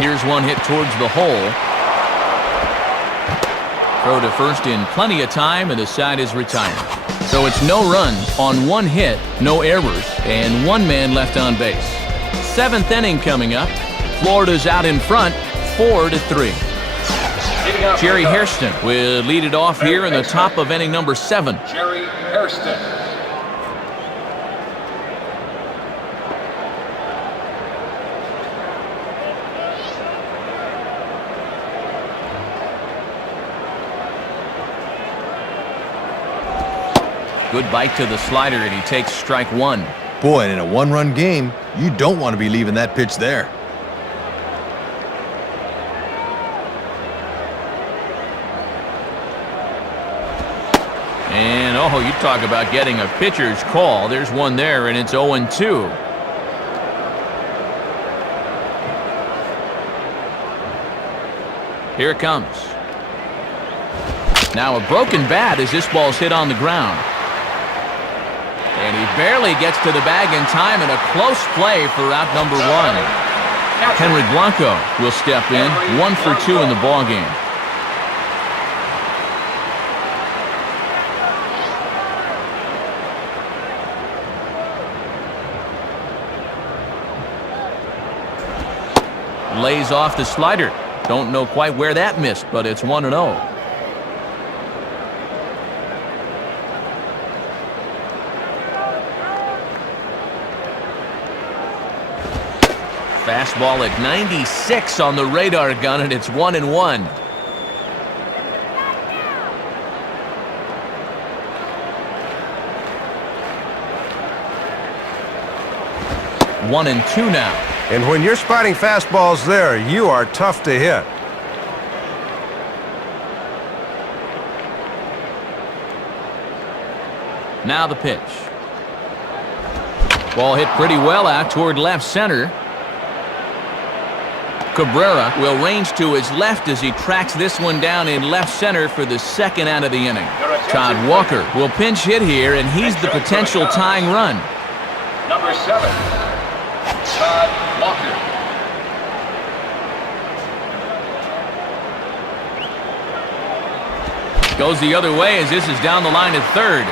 Here's one hit towards the hole. Throw to first in plenty of time, and the side is retired. So it's no runs on 1 hit, no errors, and 1 man left on base. 7th inning coming up. Florida's out in front, 4-3. Jerry Hairston will lead it off here in the top of inning number 7. Jerry Hairston. Good bite to the slider, and he takes strike 1. Boy, and in a 1-run game, you don't want to be leaving that pitch there. And, oh, you talk about getting a pitcher's call. There's one there, and it's 0-2. Here it comes. Now a broken bat as this ball's hit on the ground. And he barely gets to the bag in time, and a close play for out number 1. Henry Blanco will step in. 1 for 2 in the ballgame. Lays off the slider. Don't know quite where that missed, but it's 1-0. Fastball at 96 on the radar gun, and it's 1-1. One and 2 now. And when you're spotting fastballs there, you are tough to hit. Now the pitch. Ball hit pretty well out toward left center. Cabrera will range to his left as he tracks this one down in left center for the second out of the inning. Todd Walker will pinch hit here, and he's the potential tying run. Number 7, Todd Walker. Goes the other way as this is down the line at third.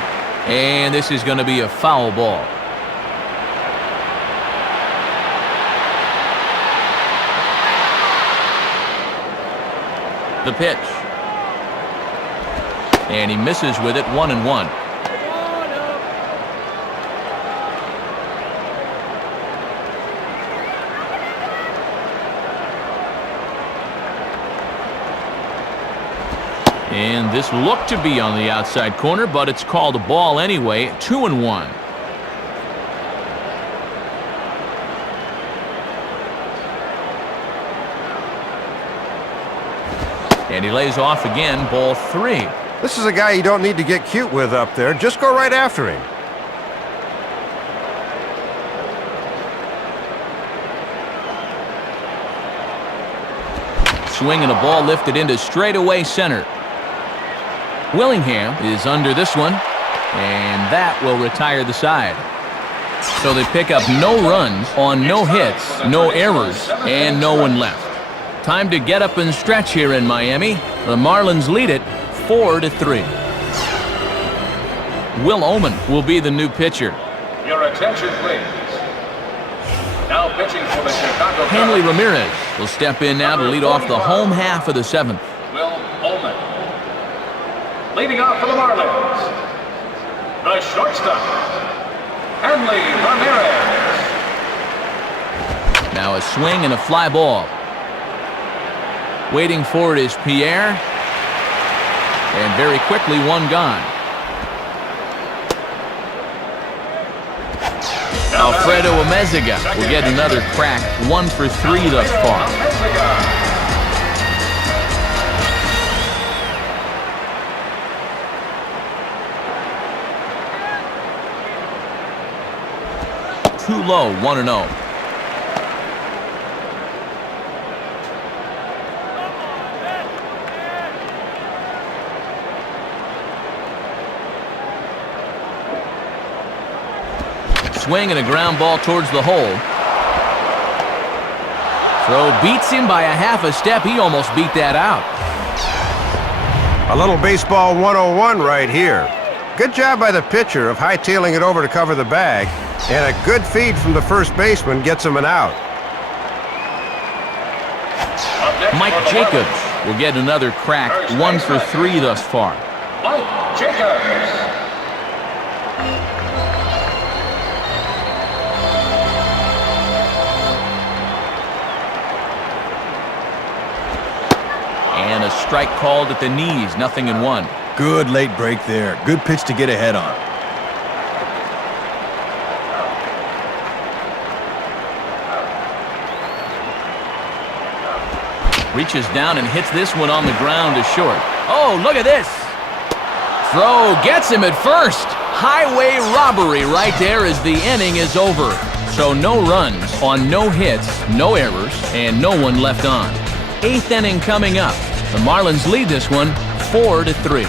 And this is going to be a foul ball. The pitch. And he misses with it, 1-1. And this looked to be on the outside corner, but it's called a ball anyway, 2-1. And he lays off again, ball 3. This is a guy you don't need to get cute with up there. Just go right after him. Swinging a ball lifted into straightaway center. Willingham is under this one, and that will retire the side. So they pick up no runs on no hits, no errors, and no one left. Time to get up and stretch here in Miami. The Marlins lead it 4-3. Will Oman will be the new pitcher. Your attention, please. Now pitching for the Chicago Cubs. Hanley Ramirez will step in now to lead off the home half of the 7th. Will Oman. Leading off for the Marlins, the shortstop, Hanley Ramirez. Now a swing and a fly ball. Waiting for it is Pierre. And very quickly, one gone. Alfredo Amezaga will get another crack, 1 for 3 thus far. Too low, 1-0. Swing and a ground ball towards the hole. Throw beats him by a half a step. He almost beat that out. A little baseball 101 right here. Good job by the pitcher of hightailing it over to cover the bag, and a good feed from the first baseman gets him an out. Mike Jacobs will get another crack, 1 for 3 thus far. Mike Jacobs. And a strike called at the knees, 0-1. Good late break there. Good pitch to get ahead on. Reaches down and hits this one on the ground to short. Oh, look at this. Throw gets him at first. Highway robbery right there as the inning is over. So no runs on no hits, no errors, and no one left on. 8th inning coming up. The Marlins lead this one 4-3.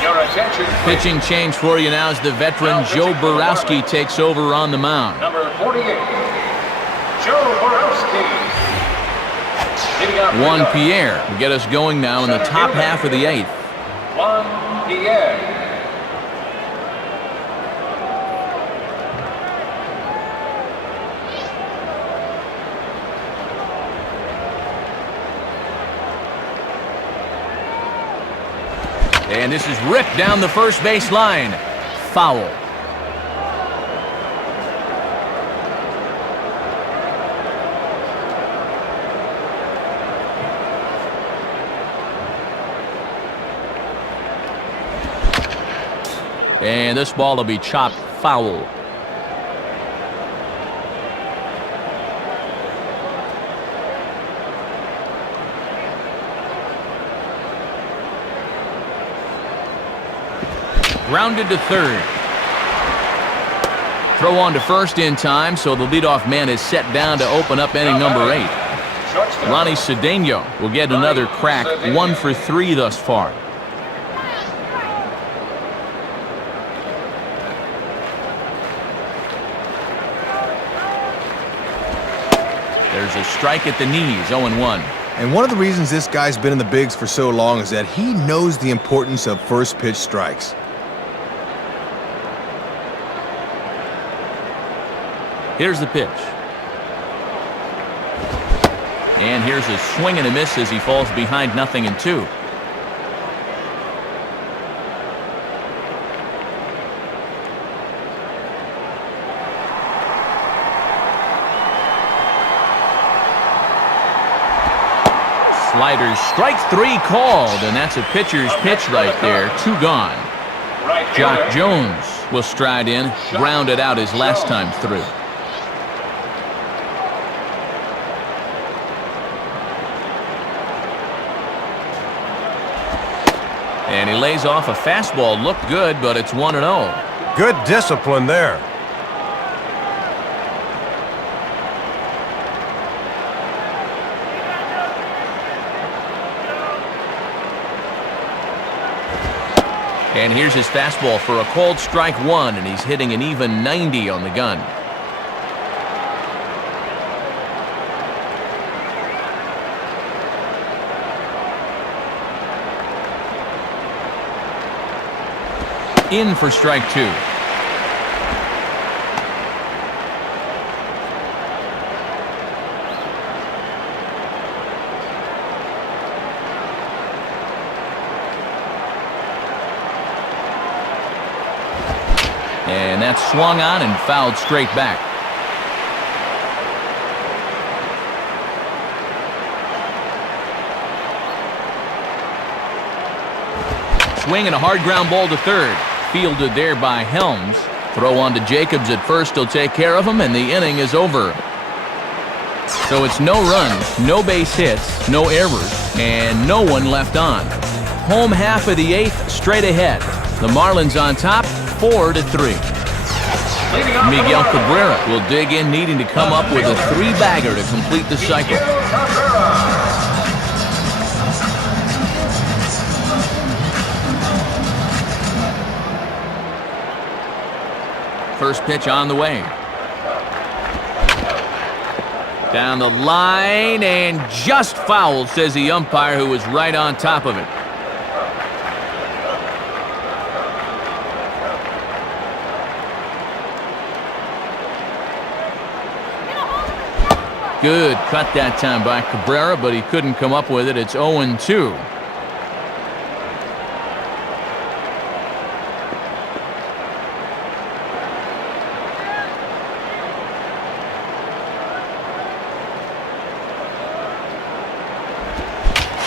Your attention, please. Pitching change for you now as the veteran Joe Borowski takes over on the mound. Number 48, Joe Borowski. Juan Pierre will get us going now in the top half of the 8th. Juan Pierre. And this is ripped down the first base line. Foul. And this ball will be chopped foul. Grounded to third. Throw on to first in time, so the leadoff man is set down to open up inning number 8. Ronnie Cedeno will get another crack, 1 for 3 thus far. There's a strike at the knees, 0-1. And one of the reasons this guy's been in the bigs for so long is that he knows the importance of first pitch strikes. Here's the pitch. And here's a swing and a miss as he falls behind 0-2. Slider, strike 3 called, and that's a pitcher's pitch right there. 2 gone. Jock Jones will stride in, grounded out his last time through. And he lays off a fastball. Looked good, but it's 1-0. Good discipline there. And here's his fastball for a called strike 1, and he's hitting an even 90 on the gun. In for strike 2. And that's swung on and fouled straight back. Swing and a hard ground ball to third. Fielded there by Helms. Throw on to Jacobs at first. He'll take care of him, and the inning is over. So it's no runs, no base hits, no errors, and no one left on. Home half of the 8th straight ahead. The Marlins on top, 4-3. Miguel Cabrera will dig in, needing to come up with a 3-bagger to complete the cycle. First pitch on the way. Down the line and just fouled, says the umpire, who was right on top of it. Good cut that time by Cabrera, but he couldn't come up with it. It's 0-2.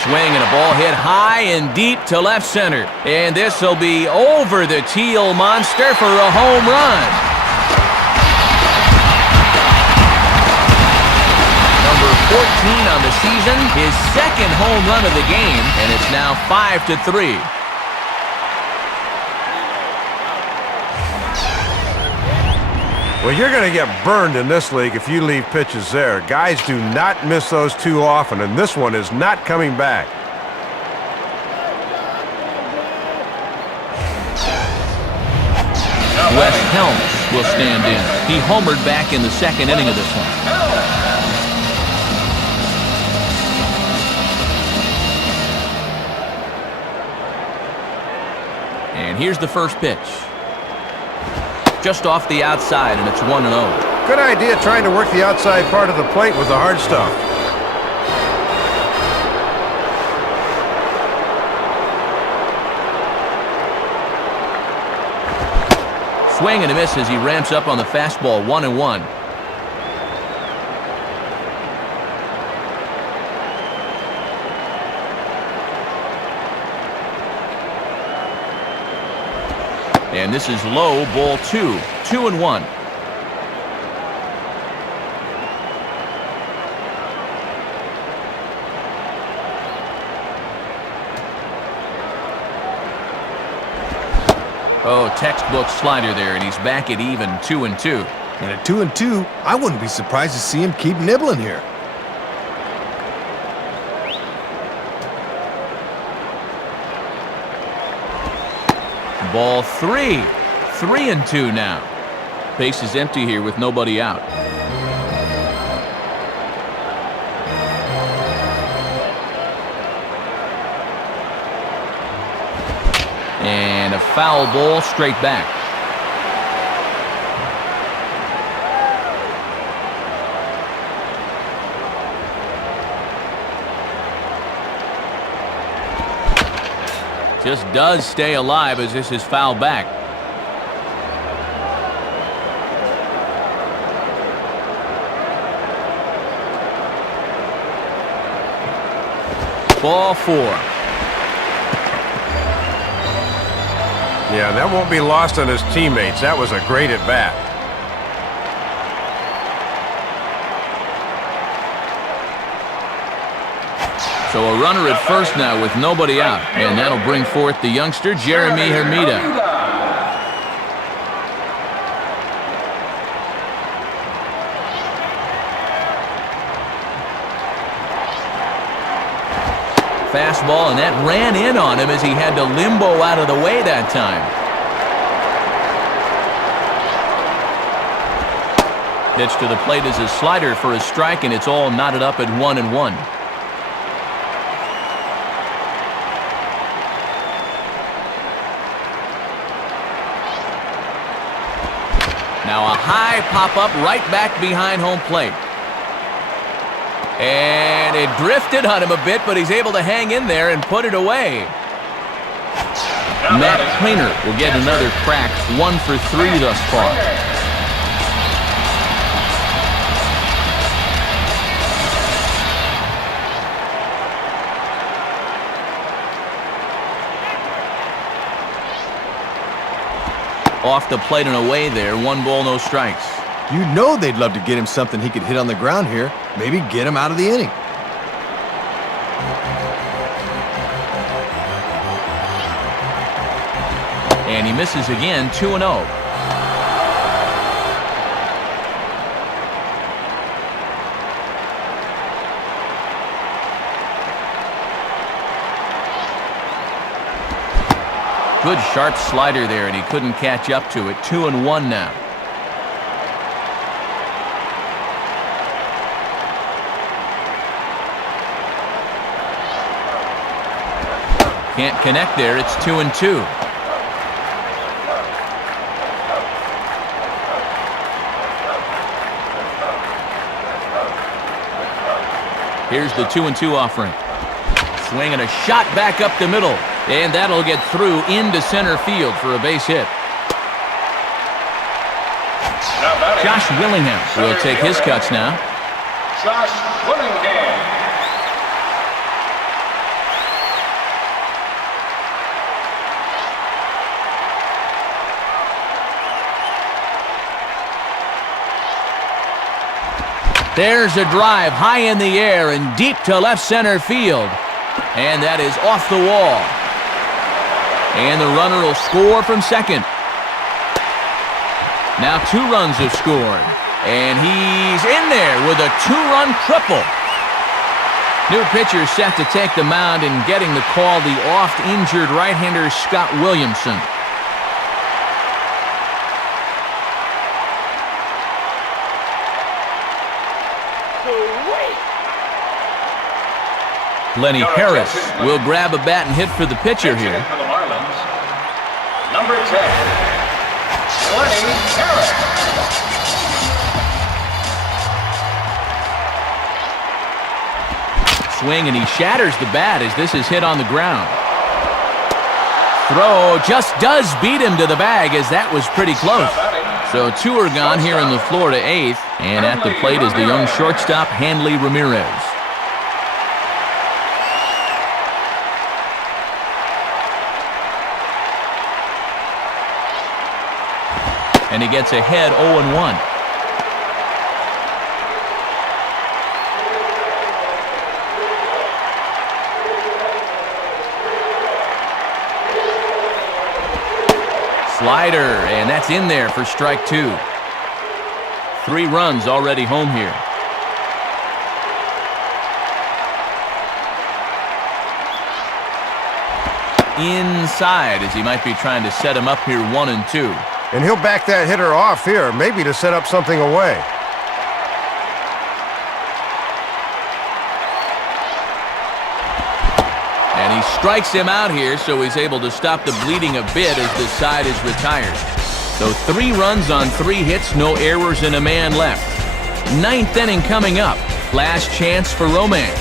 Swing and a ball hit high and deep to left center. And this will be over the teal monster for a home run. Number 14 on the season, his second home run of the game, and it's now 5-3. Well, you're going to get burned in this league if you leave pitches there. Guys do not miss those too often, and this one is not coming back. Wes Helms will stand in. He homered back in the second inning of this one. And here's the first pitch. Just off the outside, and it's 1-0. Good idea trying to work the outside part of the plate with the hard stuff. Swing and a miss as he ramps up on the fastball, 1-1. And this is low, ball 2, 2-1. Oh, textbook slider there, and he's back at even 2-2. And at 2-2, I wouldn't be surprised to see him keep nibbling here. Ball 3. 3-2 now. Base is empty here with nobody out. And a foul ball straight back. Just does stay alive as this is fouled back. Ball 4. Yeah, that won't be lost on his teammates. That was a great at-bat. So a runner at first now with nobody out. And that'll bring forth the youngster, Jeremy Hermida. Fastball, and that ran in on him as he had to limbo out of the way that time. Pitch to the plate is a slider for a strike, and it's all knotted up at 1-1. Now a high pop-up right back behind home plate. And it drifted on him a bit, but he's able to hang in there and put it away. Matt Cleaner will get another crack, 1 for 3 thus far. Off the plate and away there, 1 ball, no strikes. You know they'd love to get him something he could hit on the ground here. Maybe get him out of the inning. And he misses again, 2-0. Good sharp slider there, and he couldn't catch up to it. 2-1 now. Can't connect there. It's 2-2. Here's the 2-2 offering. Swing and a shot back up the middle. And that'll get through into center field for a base hit. Josh Willingham will take his cuts now. Josh Willingham. There's a drive high in the air and deep to left center field. And that is off the wall. And the runner will score from second. Now 2 runs have scored. And he's in there with a 2-run triple. New pitcher set to take the mound and getting the call, the oft-injured right-hander Scott Williamson. Lenny Harris will grab a bat and hit for the pitcher here. For the Marlins, number 10, Lenny Harris. Swing, and he shatters the bat as this is hit on the ground. Throw just does beat him to the bag, as that was pretty close. So 2 are gone here in the Florida 8th, and at the plate is the young shortstop, Hanley Ramirez. And he gets ahead 0-1. Slider, and that's in there for strike 2. 3 runs already home here. Inside, as he might be trying to set him up here 1-2. And he'll back that hitter off here, maybe to set up something away. And he strikes him out here, so he's able to stop the bleeding a bit as the side is retired. So 3 runs on 3 hits, no errors, and a man left. 9th inning coming up. Last chance for romance.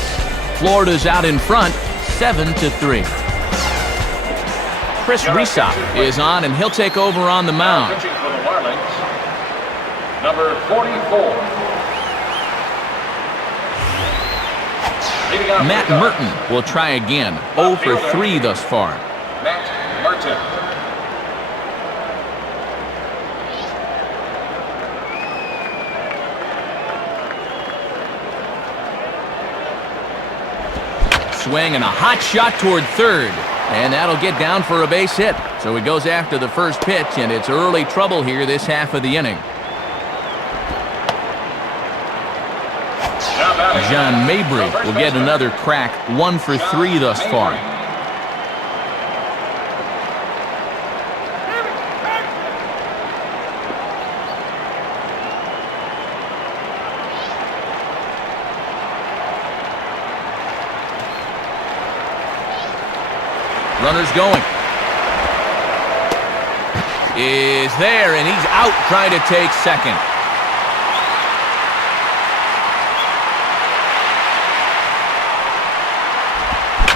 Florida's out in front, 7-3. Chris Resop is on, and he'll take over on the mound. Pitching for the Marlins, number 44. Matt Merton will try again. 0 for 3 thus far. Matt Merton. Swing and a hot shot toward third. And that'll get down for a base hit. So he goes after the first pitch, and it's early trouble here this half of the inning. John Mabry will get another crack, 1 for 3 thus far. Runner's going. Is there, and he's out trying to take second.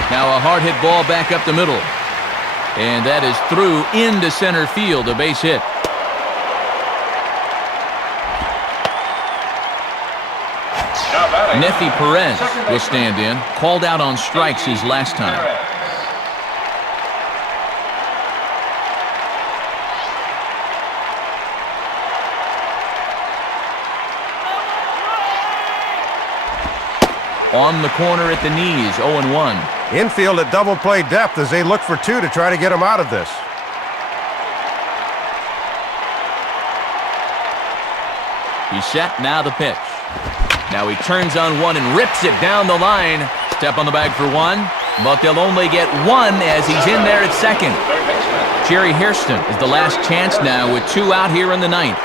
Now a hard hit ball back up the middle. And that is through into center field, a base hit. Nefi Perez will stand in. Called out on strikes his last time. On the corner at the knees, 0-1. Infield at double play depth as they look for 2 to try to get him out of this. He's set, now the pitch. Now he turns on 1 and rips it down the line. Step on the bag for 1, but they'll only get 1 as he's in there at second. Jerry Hairston is the last chance now with 2 out here in the 9th.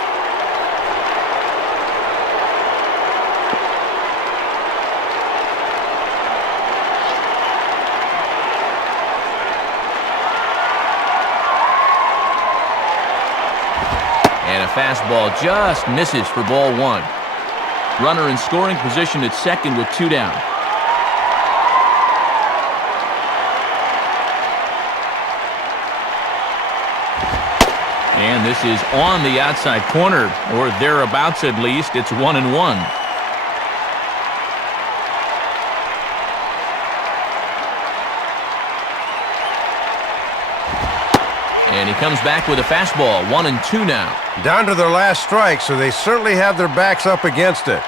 And a fastball just misses for ball 1. Runner in scoring position at second with 2 down. And this is on the outside corner, or thereabouts at least. It's 1-1. And he comes back with a fastball, 1-2 now. Down to their last strike, so they certainly have their backs up against it.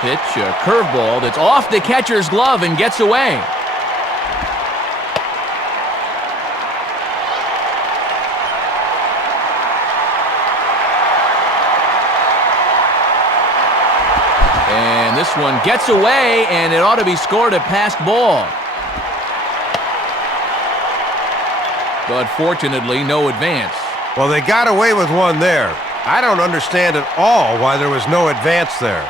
Pitch, a curveball that's off the catcher's glove and gets away. And this one gets away, and it ought to be scored a passed ball. But fortunately, no advance. Well, they got away with 1 there. I don't understand at all why there was no advance there.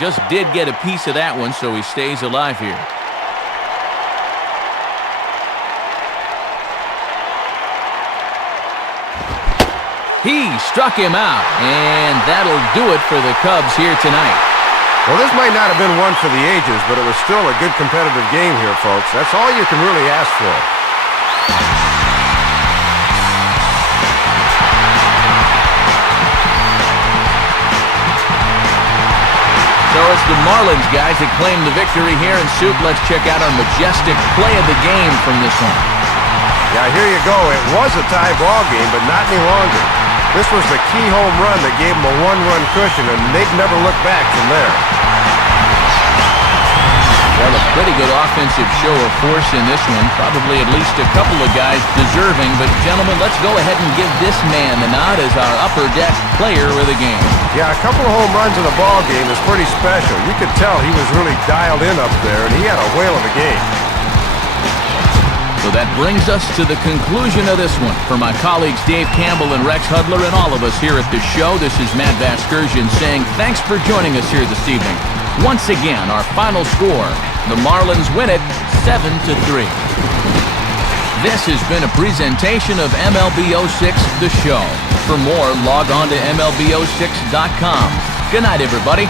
Just did get a piece of that one, so he stays alive here. He struck him out, and that'll do it for the Cubs here tonight. Well, this might not have been one for the ages, but it was still a good competitive game here, folks. That's all you can really ask for. So it's the Marlins guys that claim the victory here. And Soup, let's check out our majestic play of the game from this one. Yeah, here you go. It was a tie ball game, but not any longer. This was the key home run that gave them a one-run cushion, and they'd never look back from there. Well, a pretty good offensive show of force in this one. Probably at least a couple of guys deserving. But, gentlemen, let's go ahead and give this man the nod as our upper deck player of the game. Yeah, a couple of home runs in a ball game is pretty special. You could tell he was really dialed in up there, and he had a whale of a game. So that brings us to the conclusion of this one. For my colleagues Dave Campbell and Rex Hudler and all of us here at the show, this is Matt Vasgersian saying thanks for joining us here this evening. Once again, our final score, the Marlins win it 7-3. This has been a presentation of MLB 06 The Show. For more, log on to MLB06.com. Good night, everybody.